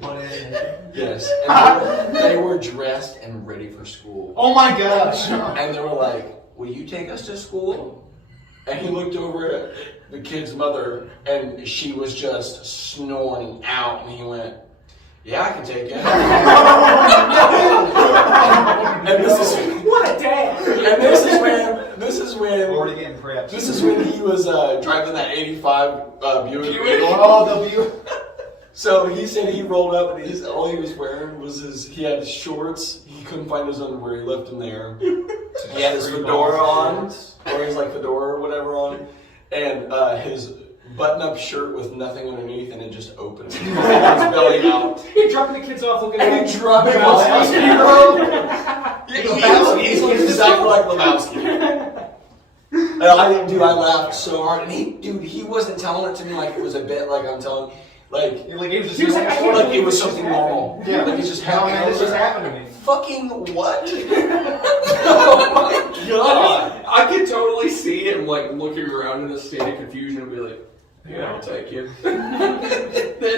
Yes, and they were dressed and ready for school. Oh my gosh! And they were like, "Will you take us to school?" And he looked over at the kid's mother, and she was just snoring out, and he went, "Yeah, I can take you." And this is What a dad! and this is when Already getting prepped. this is when he was driving that '85 Buick. Oh, the view. So he said he rolled up and all he was wearing was he had shorts. He couldn't find his underwear. He left them there. He had his fedora on, or his like fedora or whatever on, and his button-up shirt with nothing underneath, and it just opened. His belly out. You're dropping the kids off looking at And he dropped him off. He looks exactly like Lebowski. And I laughed so hard. And he wasn't telling it to me like it was a bit, like I'm telling. Like It was just He was like, I can't like it was something normal. Yeah. Like it just Oh happened. man, this just happened to me. Fucking what? Oh my god. I could totally see him like looking around in a state of confusion and be like, "Yeah, I'll take you."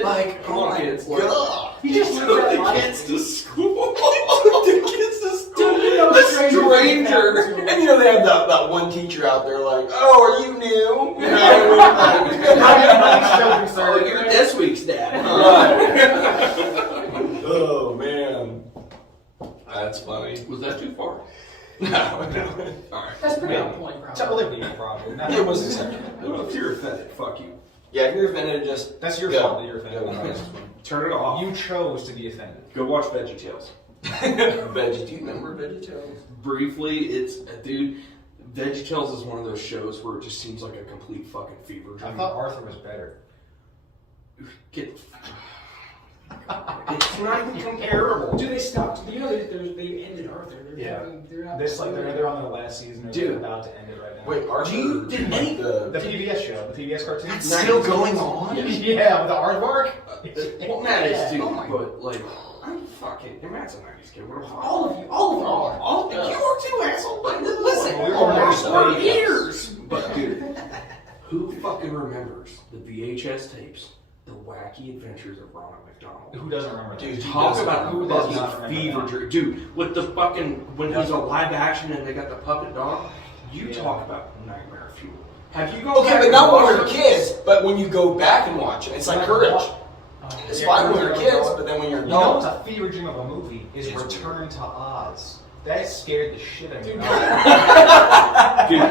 Like, oh my kids, god. He just Took lived that the life. kids to school. The kids to school. Dude, you know, A stranger. stranger. And you know they have that one teacher out there like, "Oh, are you new?" You know, Oh, you're this week's dad. Oh man. That's funny. Was that too far? No. All right. That's pretty on point, bro. Totally be a problem. It was acceptable. Well, if you're offended, fuck you. Yeah, if you're offended, just That's your go. fault that you're offended. Go. Turn it off. You chose to be offended. Go watch VeggieTales. Veggie, do you remember VeggieTales? Briefly, dude. VeggieTales is one of those shows where it just seems like a complete fucking fever I dream. thought Arthur was better. It's not even comparable. Do they stop? You know they ended Arthur. They're out. They're on their last season. Dude. They're about to end it right now. Wait, Arthur? Did any- The PBS show, the PBS cartoon. That's still going on? Yeah, with the aardvark. Well, Matt is too, Oh my- but like, I'm fucking. And Matt's a 90s kid. We're fine. All of you are. All You are too, asshole. But listen, We're we're all ears. But dude, who fucking remembers the VHS tapes, the wacky adventures of Ronald McDonald? Who doesn't remember? Dude, that? Talk about Who does not fucking remember fever that? dream, dude. With the fucking when he's a live action and they got the puppet dog. You Yeah. talk about nightmare fuel. Have you gone Okay, back but and not when watched we're it? kids, but when you go back and watch it, it's like courage. It's fine when you're kids, but then when you're You know what's adults. a fever dream of a movie is It's Return to Oz. That scared the shit out of me. Dude.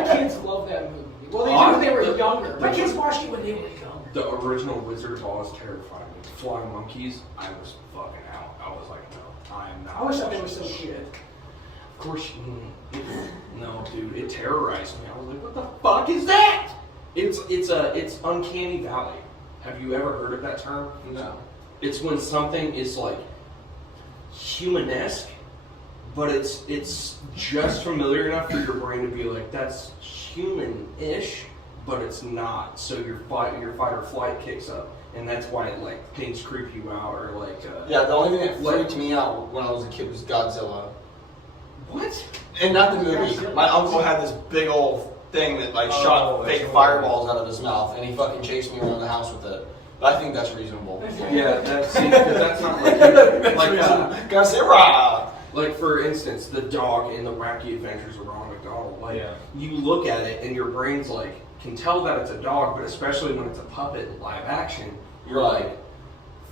My kids love that movie. Well, they did when they were younger. My kids watched it when they were younger. The original Wizard of Oz terrified me. Flying monkeys, I was fucking out. I was like, no, I am not. I wish they were so cute. Of course, no, dude, it terrorized me. I was like, what the fuck is that? It's uncanny valley. Have you ever heard of that term? No. It's when something is like humanesque, but it's just familiar enough for your brain to be like, that's human-ish, but it's not. So your fight or flight kicks up, and that's why things creep you out or like. Yeah, the only thing that freaked me out when I was a kid was Godzilla. What? And not the movie. My uncle had this big old thing that shot fake fireballs out of his mouth, and he fucking chased me around the house with it. But I think that's reasonable. Yeah, that's not Godzilla! like for instance, the dog in the Wacky Adventures of Ronald McDonald. Like you look at it and your brain's like can tell that it's a dog, but especially when it's a puppet in live action, you're like,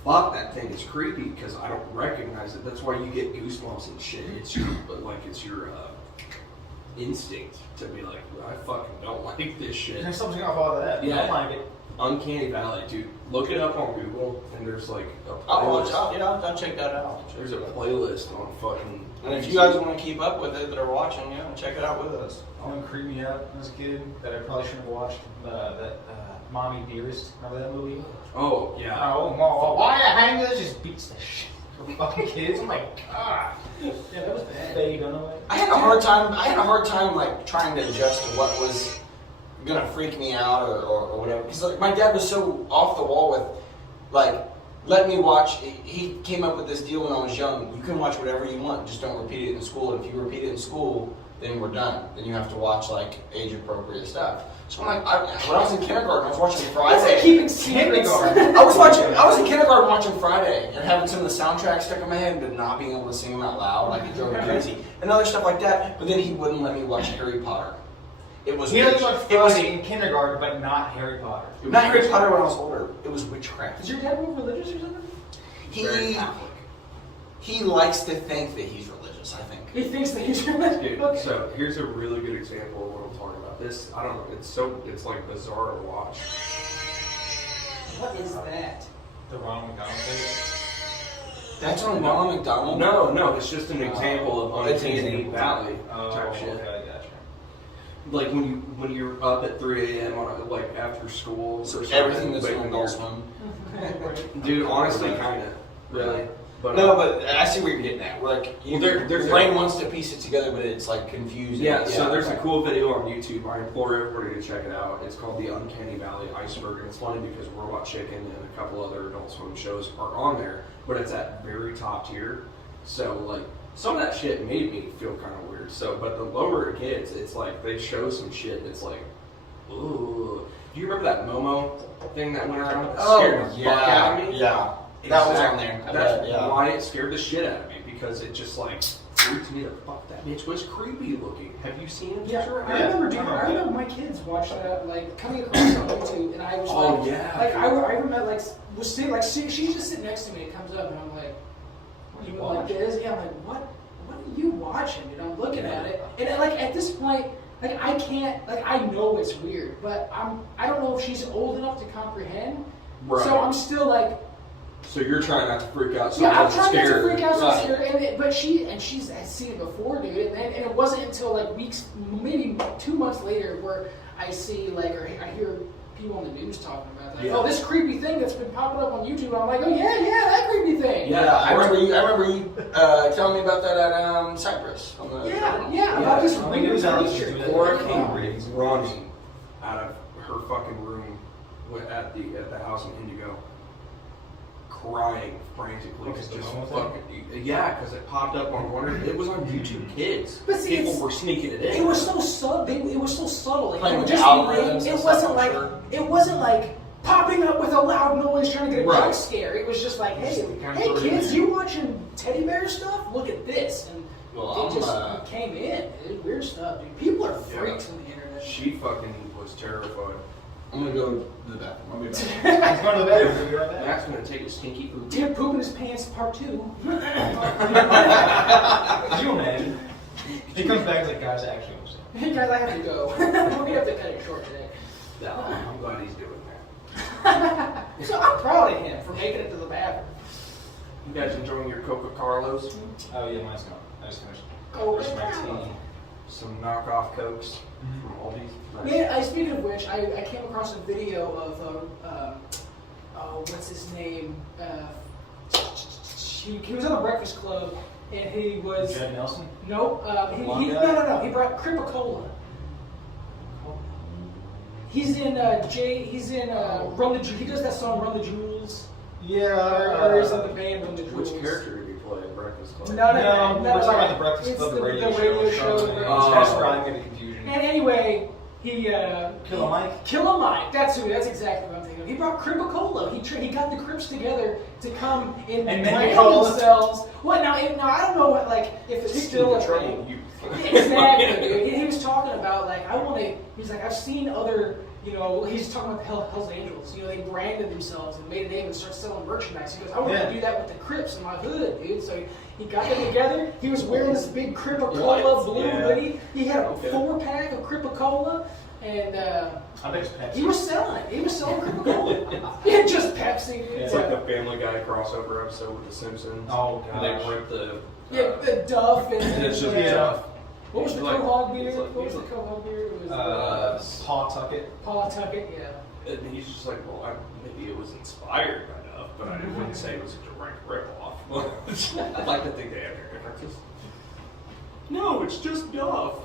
fuck, that thing is creepy because I don't recognize it. That's why you get goosebumps and shit. It's your instinct to be like, I fucking don't like this shit. There's something off all of that. Yeah. I like it. Uncanny Valley, dude. Look it up on Google, and there's like a I'll playlist. check that out. There's a playlist on fucking. And if you guys want to keep up with it that are watching, check it out with us. You know what creeped me out as a kid that I probably shouldn't have watched? That Mommy Dearest. Remember that movie? Oh yeah. Oh, why a hanger just beats the shit. for fucking kids. I'm like, God. Yeah, that was bad. They don't know it. I had a hard time like trying to adjust to what was gonna freak me out or whatever. Because like, my dad was so off the wall with like, let me watch. He came up with this deal when I was young. You can watch whatever you want, just don't repeat it in school. And if you repeat it in school, then we're done. Then you have to watch like age appropriate stuff. So I'm like, when I was in kindergarten, I was watching Friday. That's like keeping secrets. I was in kindergarten watching Friday and having some of the soundtracks stuck in my head, but not being able to sing them out loud, like it drove me crazy, and other stuff like that. But then he wouldn't let me watch Harry Potter. It was He only watched Friday in kindergarten, but not Harry Potter. not Harry Potter when I was older. It was witchcraft. Is your dad more religious or something? He likes to think that he's religious. I think. He thinks that he's religious. Dude, Okay. so here's a really good example of what I'm talking about. This, I don't know, it's like bizarre to watch. What is that? The Ronald McDonald thing. That's on Ronald McDonald. No, it's just an example of It's an uncanny example. valley Oh, type shit. okay, gotcha. Like when you're up at 3 a.m. on like after school. So or everything something, that's but on when Adult you're- Swim. Dude, honestly, kind of, really. But No, but I see where you're getting at. We're like, Well, there's your a- brain wants to piece it together, but it's like confusing. yeah, so there's a right. cool video on YouTube. I implore everybody to check it out. It's called The Uncanny Valley Iceberg, and it's funny because Robot Chicken and a couple other Adult Swim shows are on there, but it's at very top tier. So like some of that shit made me feel kind of weird. So, but the lower it gets, it's like they show some shit that's like, ooh. Do you remember that Momo thing that went around? It scared the fuck out of me. Yeah. That was on there. That's Yeah. why it scared the shit out of me, because it just like freaked me the fuck. That bitch was creepy looking. Have you seen a Yeah, picture of I her? remember, dude. I remember my kids watched that, like coming across on YouTube, and I was Oh, like, yeah, like I dude. remember, like was sitting, like she's just sitting next to me. It comes up, and I'm like, What are you like watching? this. Yeah, I'm like, what are you watching? And I'm looking at it, and like at this point, like I can't, like I know it's weird, but I don't know if she's old enough to comprehend. Right. So I'm still like. So you're trying not to freak out. So Yeah, I'm I'm trying not to scared. freak out, so Right. scared. But she's had seen it before, dude. And it wasn't until like weeks, maybe 2 months later, where I see like, or I hear people on the news talking about that. Yeah. Oh, this creepy thing that's been popping up on YouTube. I'm like, oh yeah, that creepy thing. Yeah, I remember you telling me about that at Cypress. On the Yeah, about this I think it weird was Alex creature. just doing that. Laura Oh. came running out of her fucking room at the house in Indigo, crying frantically. Because Just the Momo fucking, yeah, because it popped up on one. It was on YouTube Kids. But see, People it's- were sneaking it in. It was so subtle. It was so subtle. Like, Playing it with just the algorithms it and wasn't stuff, like I'm sure. it wasn't like popping up with a loud noise trying to get a Right. jump scare. It was just like, hey, Just kind of hey throw it in kids, there. you watching teddy bear stuff? Look at this. And Well, it just came in. Dude, weird stuff, dude. People are Yeah. freaks on the internet. She fucking was terrified. I'm gonna go to the bathroom. I'll be back. He's going to the bedroom. We'll be right back. Matt's gonna take a stinky poop. Tim pooping his pants, part 2. Could you imagine? He comes back and like, guys, I actually understand. Hey guys, I have to go. We're gonna have to cut it short today. No, I'm glad he's doing that. So I'm proud of him for making it to the bathroom. You guys enjoying your Coca Carlos? Oh yeah, mine's gone. I just finished. Coca First my Carlos. tea. Some knockoff Cokes from Aldi's. Nice. Yeah, speaking of which, I came across a video of what's his name? He was on the Breakfast Club, and he was Judd Nelson. no, he brought Cripicola. He's in Run the Jewels. He does that song Run the Jewels. Yeah. Or is it the band Run the Jewels? Which character did he play at Breakfast Club? No, we're talking about the Breakfast it's Club, the radio show. show. the radio Oh. That's show. where I'm getting confusion. And anyway, he Killer Mike? Killer Mike. That's exactly what I'm thinking of. He brought Cripicola. He got the Crips together to come and make brand a cola? themselves. What now? I don't know what if it's still a thing. You. Exactly, dude. He was talking about like he's like I've seen other. He's talking about the Hells Angels. They branded themselves and made a name and started selling merchandise. He goes, I want to do that with the Crips in my hood, dude. So he got them together. He was wearing this big Cripicola blue hoodie. He had a 4-pack of Cripicola, and I think it's Pepsi. he was selling it. He was selling Cripicola. Yeah, just Pepsi, dude. It's like the Family Guy crossover episode with The Simpsons. Oh, And they gosh. rip the. the Duff and it's just Yeah. What was the Like- Quahog beer? it's like- What was the Quahog beer? It was Paw Tucket. Paw Tucket, yeah. And he's just like, well, maybe it was inspired enough, but I wouldn't say it was a direct ripoff. I'd like to think they have their differences. No, it's just Duff.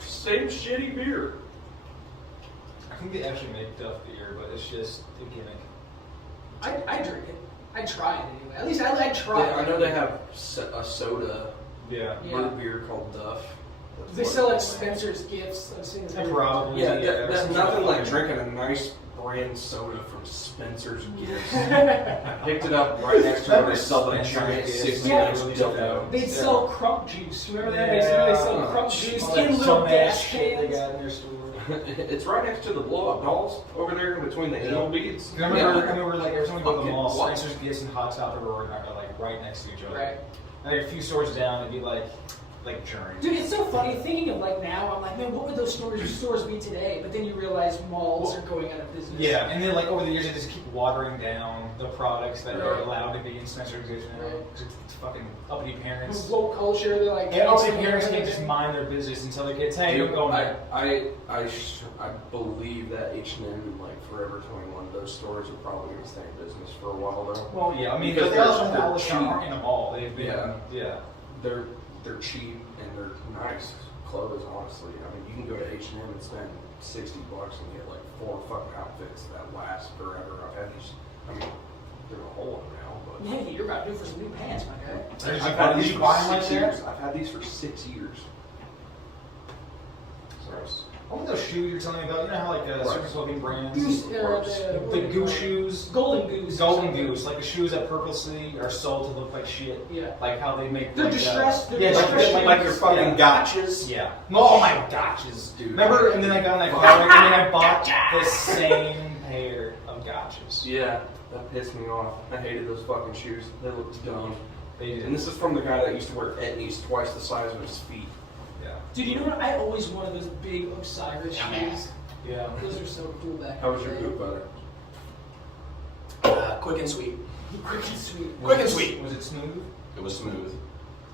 Same shitty beer. I think they actually make Duff beer, but it's just a gimmick. I drink it. I try it anyway. At least I try it. I know they have a soda Yeah. root beer called Duff. They sell at Spencer's Gifts. I've seen it. Probably. Yeah, Yeah, there's nothing like drinking a nice brand soda from Spencer's Gifts. Picked it up right next to where they sell the giant 60-ounce dildo. They'd sell crump juice. Remember that? Yeah. They sell crump juice All in that little dumbass gas shit they cans. got in their store. It's right next to the blow-up dolls over there in between the anal beads. I remember like every time we go to the Fucking mall, what? Spencer's Gifts and Hot Topic were like right next to each other. Right. Like a few stores down, it'd be like Journey. Dude, it's so funny thinking of like now. I'm like, man, what would those stores be today? But then you realize malls are going out of business. Yeah, and then like over the years, they just keep watering down the products that are Right. allowed to be in Spencer's Gifts now. Right. 'Cause it's fucking uppity parents. Woke culture. They're like, And uppity canceling parents can't everything. just mind their business and tell their kids, hey, don't go in there. I believe that H&M and like Forever 21, those stores are probably going to stay in business for a while though. Well, yeah, I mean, Because but they also they're all the time cheap. aren't in a mall. They've been, yeah. They're cheap and they're nice clothes, honestly. I mean, you can go to H&M and spend $60 and get like 4 fucking outfits that last forever. I've had these, I mean, they're a hole now, but Yeah, you're about due for some new pants, my guy. I've had these you for buy them like 6 that? years. I've had these for 6 years. I want those shoes you're telling me about. You know how like certain clothing brands, Goose, the goose shoes, Golden Goose. Golden Goose, like the shoes that purposely are sold to look like shit. Yeah. Like how they make. They're like, distressed. They're yeah, distressed like your shoes. fucking gotchas. Yeah. Oh my gotchas, Dude. Remember? And then I got in that car and then I bought the same pair of gotchas. Yeah, that pissed me off. I hated those fucking shoes. They looked dumb. They did. And this is from the guy that used to wear etnies twice the size of his feet. Yeah. Dude, you know what? I always wanted those big Osiris shoes. Yeah. Those are so cool back How was in your the day. boot butter? Quick and sweet. Quick and sweet. Quick and sweet. Was it smooth? It was smooth.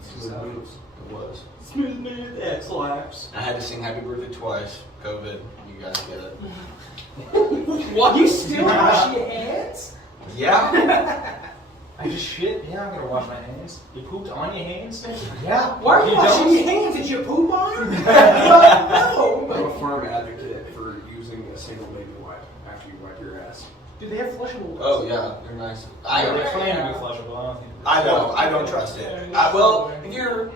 Smooth moves. It was. Smooth move, X-laps. I had to sing Happy Birthday twice. COVID. You guys get it. What? You still wash your hands? Yeah. I just shit. Yeah, I'm gonna wash my hands. You pooped on your hands? Yeah. Why are you washing don't? your hands? Did you poop on them? No. I'm a firm advocate for using a single baby wipe after you wipe your ass. Do they have flushable ones? Oh yeah, they're nice. They claim to be flushable. I don't think. I don't trust it. Well, if you're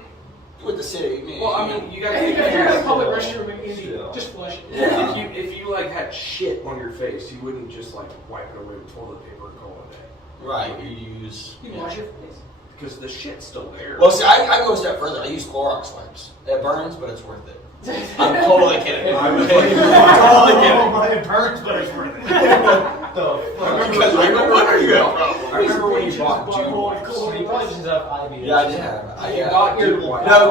with the city, Well, I mean, you gotta If think you're in a of public it. restroom in Indy, Still. just flush it. Yeah. If you like had shit on your face, you wouldn't just like wipe it away with toilet paper and call it a day. Right, you use. You can wash your face. Because the shit's still there. Well, see, I go a step further. I use Clorox wipes. It burns, but it's worth it. I'm totally kidding. I'm totally kidding. It burns, but it's worth it. Because what are you at? I remember when you bought June wipes. So you probably just have IBS. Yeah, I did have. You bought June wipes. No,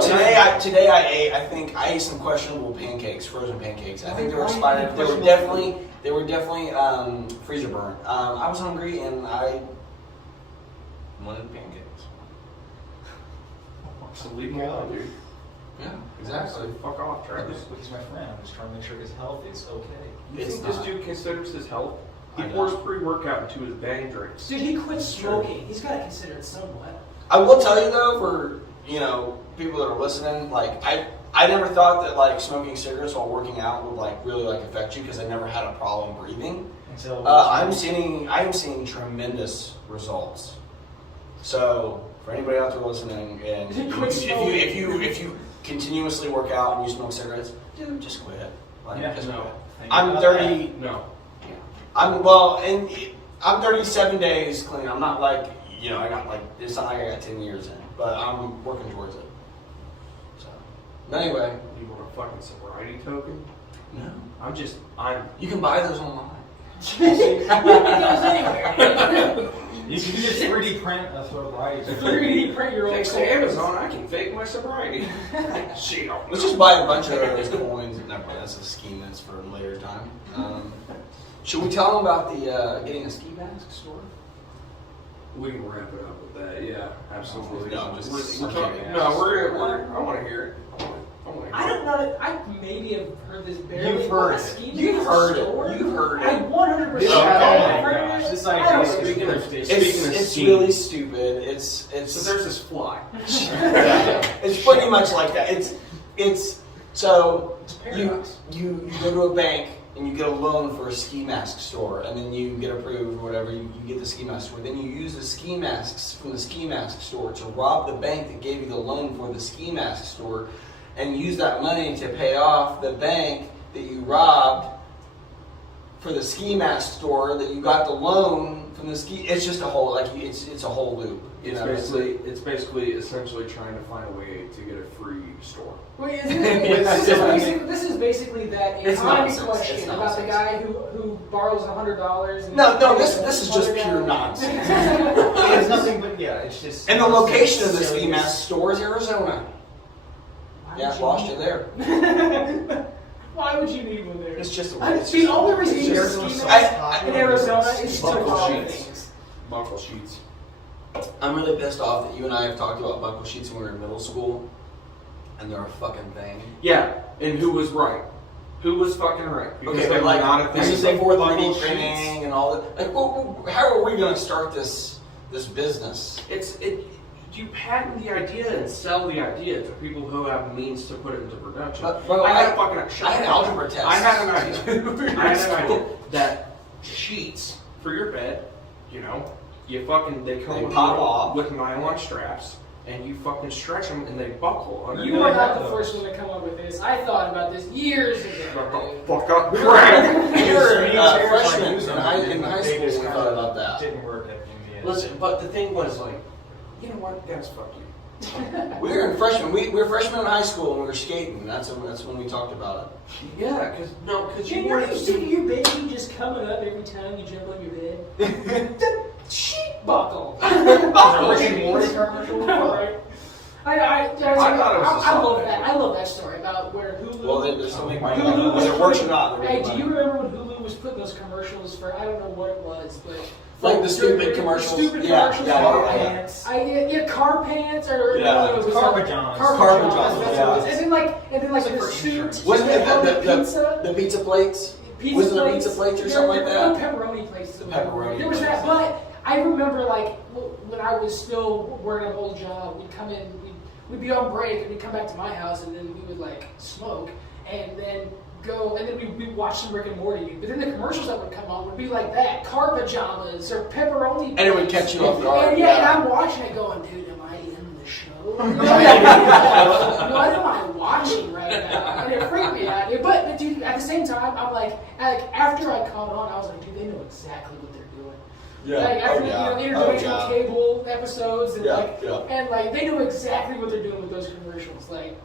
today I ate. I think I ate some questionable pancakes, frozen pancakes. I think they were expired. They were definitely freezer burn. I was hungry and I wanted pancakes. So leave him alone, dude. Yeah, exactly. Fuck off, Travis. He's my friend. I'm just trying to make sure his health is okay. You It's think this not. dude considers his health? He I know. pours pre-workout into his bang drinks. Dude, he quit smoking. He's got to consider it somewhat. I will tell you though, for people that are listening, like I never thought that like smoking cigarettes while working out would like really like affect you because I never had a problem breathing. Until I am seeing tremendous results. So for anybody out there listening, and if you continuously work out and you smoke cigarettes, dude, just quit it. Like, Yeah, just no. quit it. Thank I'm you. 30. No. I'm 37 days clean. I'm not like I got like it's not like I got 10 years in, but I'm working towards it. So anyway, You want a fucking sobriety token? no, I'm. you can buy those online. It goes anywhere. You can just 3D print a sobriety. 3D print your own. Thanks to Amazon, I can fake my sobriety. Shit. Let's just buy a bunch of those coins. Never mind, that's a scheme that's for a later time. Should we tell them about the getting a ski mask store? We can wrap it up with that. Yeah, absolutely. No, I'm just- We're talking. No, I want to hear it. I I don't know. I maybe have heard this barely. You've heard it. You've heard it. You've heard I it. 100% Oh have my heard gosh, it. this I idea don't is know. Speaking of It's steam. really stupid. It's So there's this fly. it's pretty much like that. It's so It's a you paradox. you go to a bank and you get a loan for a ski mask store, and then you get approved or whatever. You get the ski mask store. Then you use the ski masks from the ski mask store to rob the bank that gave you the loan for the ski mask store, and use that money to pay off the bank that you robbed for the ski mask store that you got the loan from the ski. It's just a whole it's a whole loop. You know, It's basically essentially trying to find a way to get a free store. Wait, this is basically that It's economy nonsense. question It's about the nonsense. guy who borrows $100. No, this is just pure nonsense. It's nothing but it's just. And the location of the silly. ski mask store is Arizona. Yeah, lost you there. Why would you need one there? It's just a The only reason you use Arizona's ski so mask hot. in Arizona is to Buckle rob sheets. things. Buckle sheets. I'm really pissed off that you and I have talked about buckle sheets when we were in middle school, and they're a fucking thing. Yeah, and who was right? Who was fucking right? Because Okay, they but were like, not a this is thing. before buckle 3D sheets. printing and all that. Like, how are we going to start this business? You patent the idea and sell the idea to people who have the means to put it into production. Bro, I had an algebra test. I had an idea that sheets for your bed, they come They with, pop off. with nylon straps, and you fucking stretch them and they buckle under. You are not the first one to come up with this. I thought about this years Shut ago. the fuck up, Craig! We were It's freshmen like, in high school they when just we kind thought of about that. Didn't work in the end. Listen, but the thing was like, you know what, guys, fuck you. We were in freshmen. We were freshmen in high school and we were skating. That's when we talked about Yeah, because You're you weren't not used to your baby just coming up every time you jump on your bed. The sheet buckle. Rick and Morty commercial? Right. I thought it was a love solid that. idea. I love that story about where Hulu. it. Well, they're still making money. Hulu Whether it works or not. they're Hey, making do you money. remember when Hulu was putting those commercials for? I don't know what it was, but Like the stupid the commercials? Stupid Yeah, commercials. yeah, for yeah, yeah. car pants or Yeah. it was Car pajamas. Car Car pajamas. pajamas, That's yeah. what it was. And then like It's like the for suit. insurance. Wasn't it pizza? the pizza plates? Wasn't there pizza plates or something like There were that? pepperoni plates. Pepperoni There was that, but I remember like when I was still working a whole job, we'd come in, we'd be on break, and we'd come back to my house, and then we would like smoke, and then go, and then we'd watch some Rick and Morty. But then the commercials that would come on would be like that, car pajamas or pepperoni. And it would plates. catch you off guard. And and I'm watching it going, dude, am I in the show? What am I watching right now? And it freaked me out. But dude, at the same time, I'm like after I caught on, I was like, dude, they know exactly what they're doing. Yeah. Like after interdimensional cable episodes and and like they know exactly what they're doing with those commercials. Like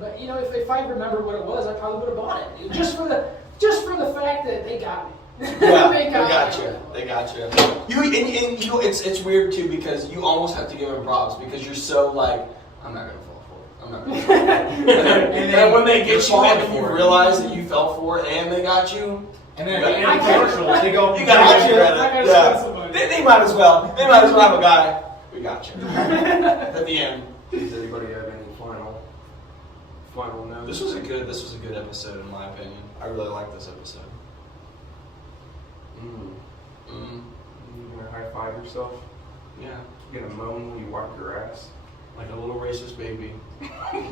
but if I remember what it was, I probably would have bought it. Just for the fact that they got me. Yeah, they got you. It's weird too because you almost have to give them props because you're so like, I'm not gonna fall for it. I'm not gonna fall for it. and then when they get you and you realize that you fell for it and they got you. And then at the end of the commercial, they go, You gotta give I credit. gotta spend Yeah. some money. They might as well. They might as well have a guy. We got you. At the end. Does anybody have any final notes? This was a good episode in my opinion. I really like this episode. You gonna high five yourself? Yeah. You gonna moan when you wipe your ass? Like a little racist baby. What?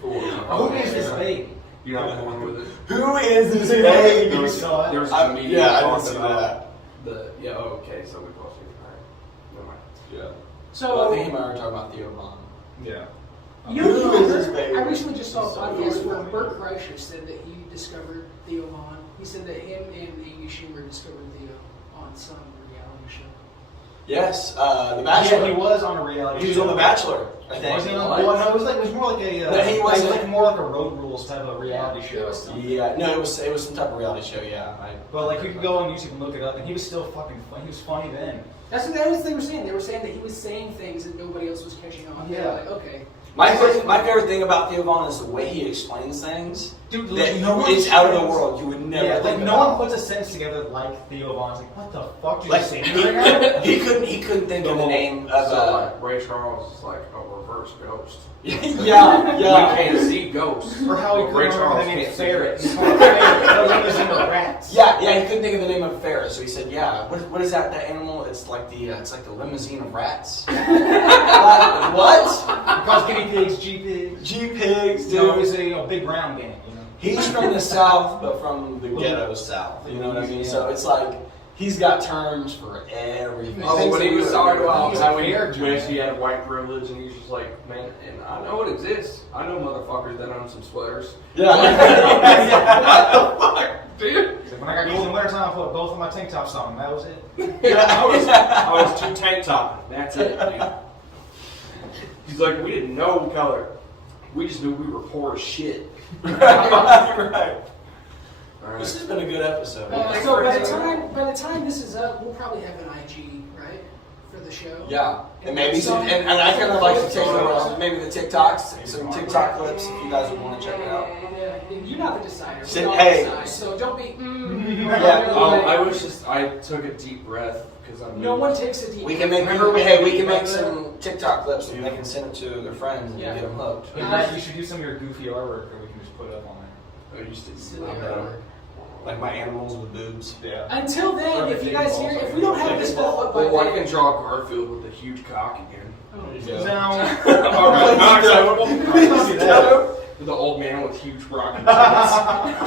Who Who is this baby? You're not the one with it. Who is this baby? You saw it? There was a comedian Yeah, I didn't talking see about that. okay, so we lost you. Alright. Never mind. Yeah. So Well, I think he might have talking about Theo Von. Yeah. You know, Who is this baby? I recently just saw a So podcast where funny. Bert Kreischer said that he discovered Theo Von. He said that him and Amy Schumer discovered Theo on some reality show. Yes, The Bachelor. Yeah, he was on a reality He was show. on The Bachelor, I think. Was he on? Well, no, it was more like a. No, he wasn't. It was more like a Road Rules type of reality Yeah, show. it was something. Yeah, no, it was some type of reality show. Yeah, But like you can go on YouTube and look it up, and he was still fucking funny. He was funny then. That was what they were saying. They were saying that he was saying things that nobody else was catching on. They were Yeah. like, okay. My favorite thing about Theo Von is the way he explains things. Dude, That no it's out of the world. You would never Yeah, think like no about. one puts a sentence together like Theo Von's. Like, what the fuck did Like you say right now? he couldn't think of the name of. So like Ray Charles is like a reverse first ghost. Yeah. We can't see ghosts. Or how he Well, Ray couldn't Charles remember the name can't see ferret. ghosts. He called it ferret. Those limousine of rats. Yeah, he couldn't think of the name of ferret, so he said, "Yeah, what is that animal? It's like the limousine of rats." What? Because guinea pigs, G pigs. G pigs, dude. There's always a big brown gang, you know. He's from the South, but from the ghetto South. You know what I mean? So it's like he's got terms for everything. Oh, when he was talking about He's how a he character, wished man. he had white privilege, and he's just like, man, and I know it exists. I know motherfuckers that own some sweaters. Yeah. What the fuck, dude? So when I got golden winter time, I put both of my tank tops on. That was it. I was too tank top. That's it, dude. He's like, we didn't know color. We just knew we were poor as shit. Right. All right. This has been a good episode. So by the time this is up, we'll probably have an IG, right, for the show. Yeah, and maybe and I kind of like to take over maybe the TikToks, some TikTok clips if you guys would want to check it out. Yeah, and you're not the decider. We Sit- all hey. decide, so don't be. Yeah. I was just, I took a deep breath because I'm. No one takes a deep. We can make we can make some TikTok clips and they can send it to their friends and Yeah. get them hooked. But Matt, you should do some of your goofy artwork that we can just put up on there. I used to Silly I'm artwork. Like my animals with boobs. Yeah. Until then, if you guys hear, if we don't have this stuff up by Well, I then, can draw Garfield with a huge cock again. No. The old man with huge rocking tits.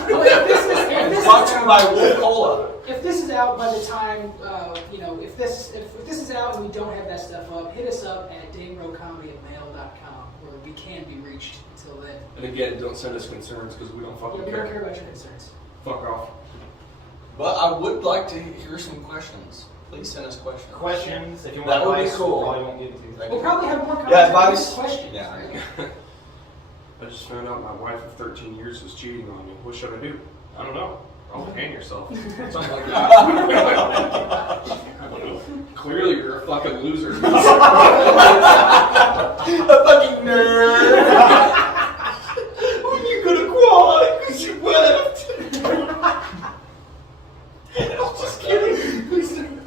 well, Brought to you by Wolf Cola. if this is out by the time, if this is out and we don't have that stuff up, hit us up at dangbropodcast@mail.com where we can be reached until then. And again, don't send us concerns because we don't Yeah, fucking we don't care. care about your concerns. Fuck off. But I would like to hear some questions. Please send us questions. Questions, if you want That would be advice, cool. probably won't get to. We'll probably have more comments. Yeah, about advice. these questions. Yeah. Right? I just found out my wife of 13 years is cheating on me. What should I do? I don't know. Oh, hang yourself. Something like that. I don't know. Clearly, you're a fucking loser. A fucking nerd. When you go to quad because you left. I'm just kidding.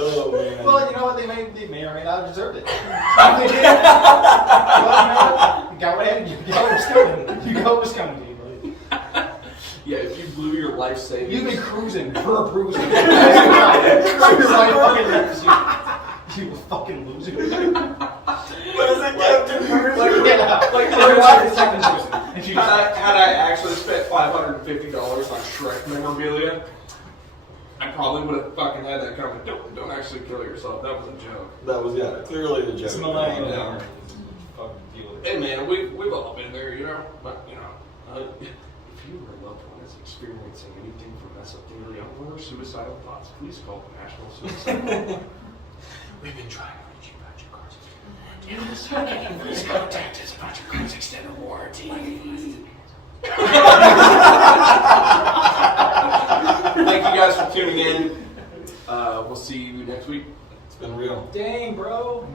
Oh man. Well, you know what? They may or may not have deserved it. Well, you know what? You got what was coming. You got what was coming to you, buddy. Yeah, if you blew your life savings. You've been cruising, bruising. So your wife fucking leaves you. You fucking loser. What is it, Captain Mercy? Like your wife is fucking cruising. And she's Had I actually spent $550 on Shrek memorabilia, I probably would have fucking had that comment. Don't actually kill yourself. That was a joke. That was clearly the joke. it's millennial. Yeah. Fucking deal with it. Hey man, we've all been there, you know. But you know, if you or a loved one is experiencing anything from mesothelioma or suicidal thoughts, please call the National Suicide Hotline. We've been trying to reach you about your car's extended. Please contact us about your car's extended warranty. Thank you guys for tuning in. We'll see you next week. It's been real. Dang, bro.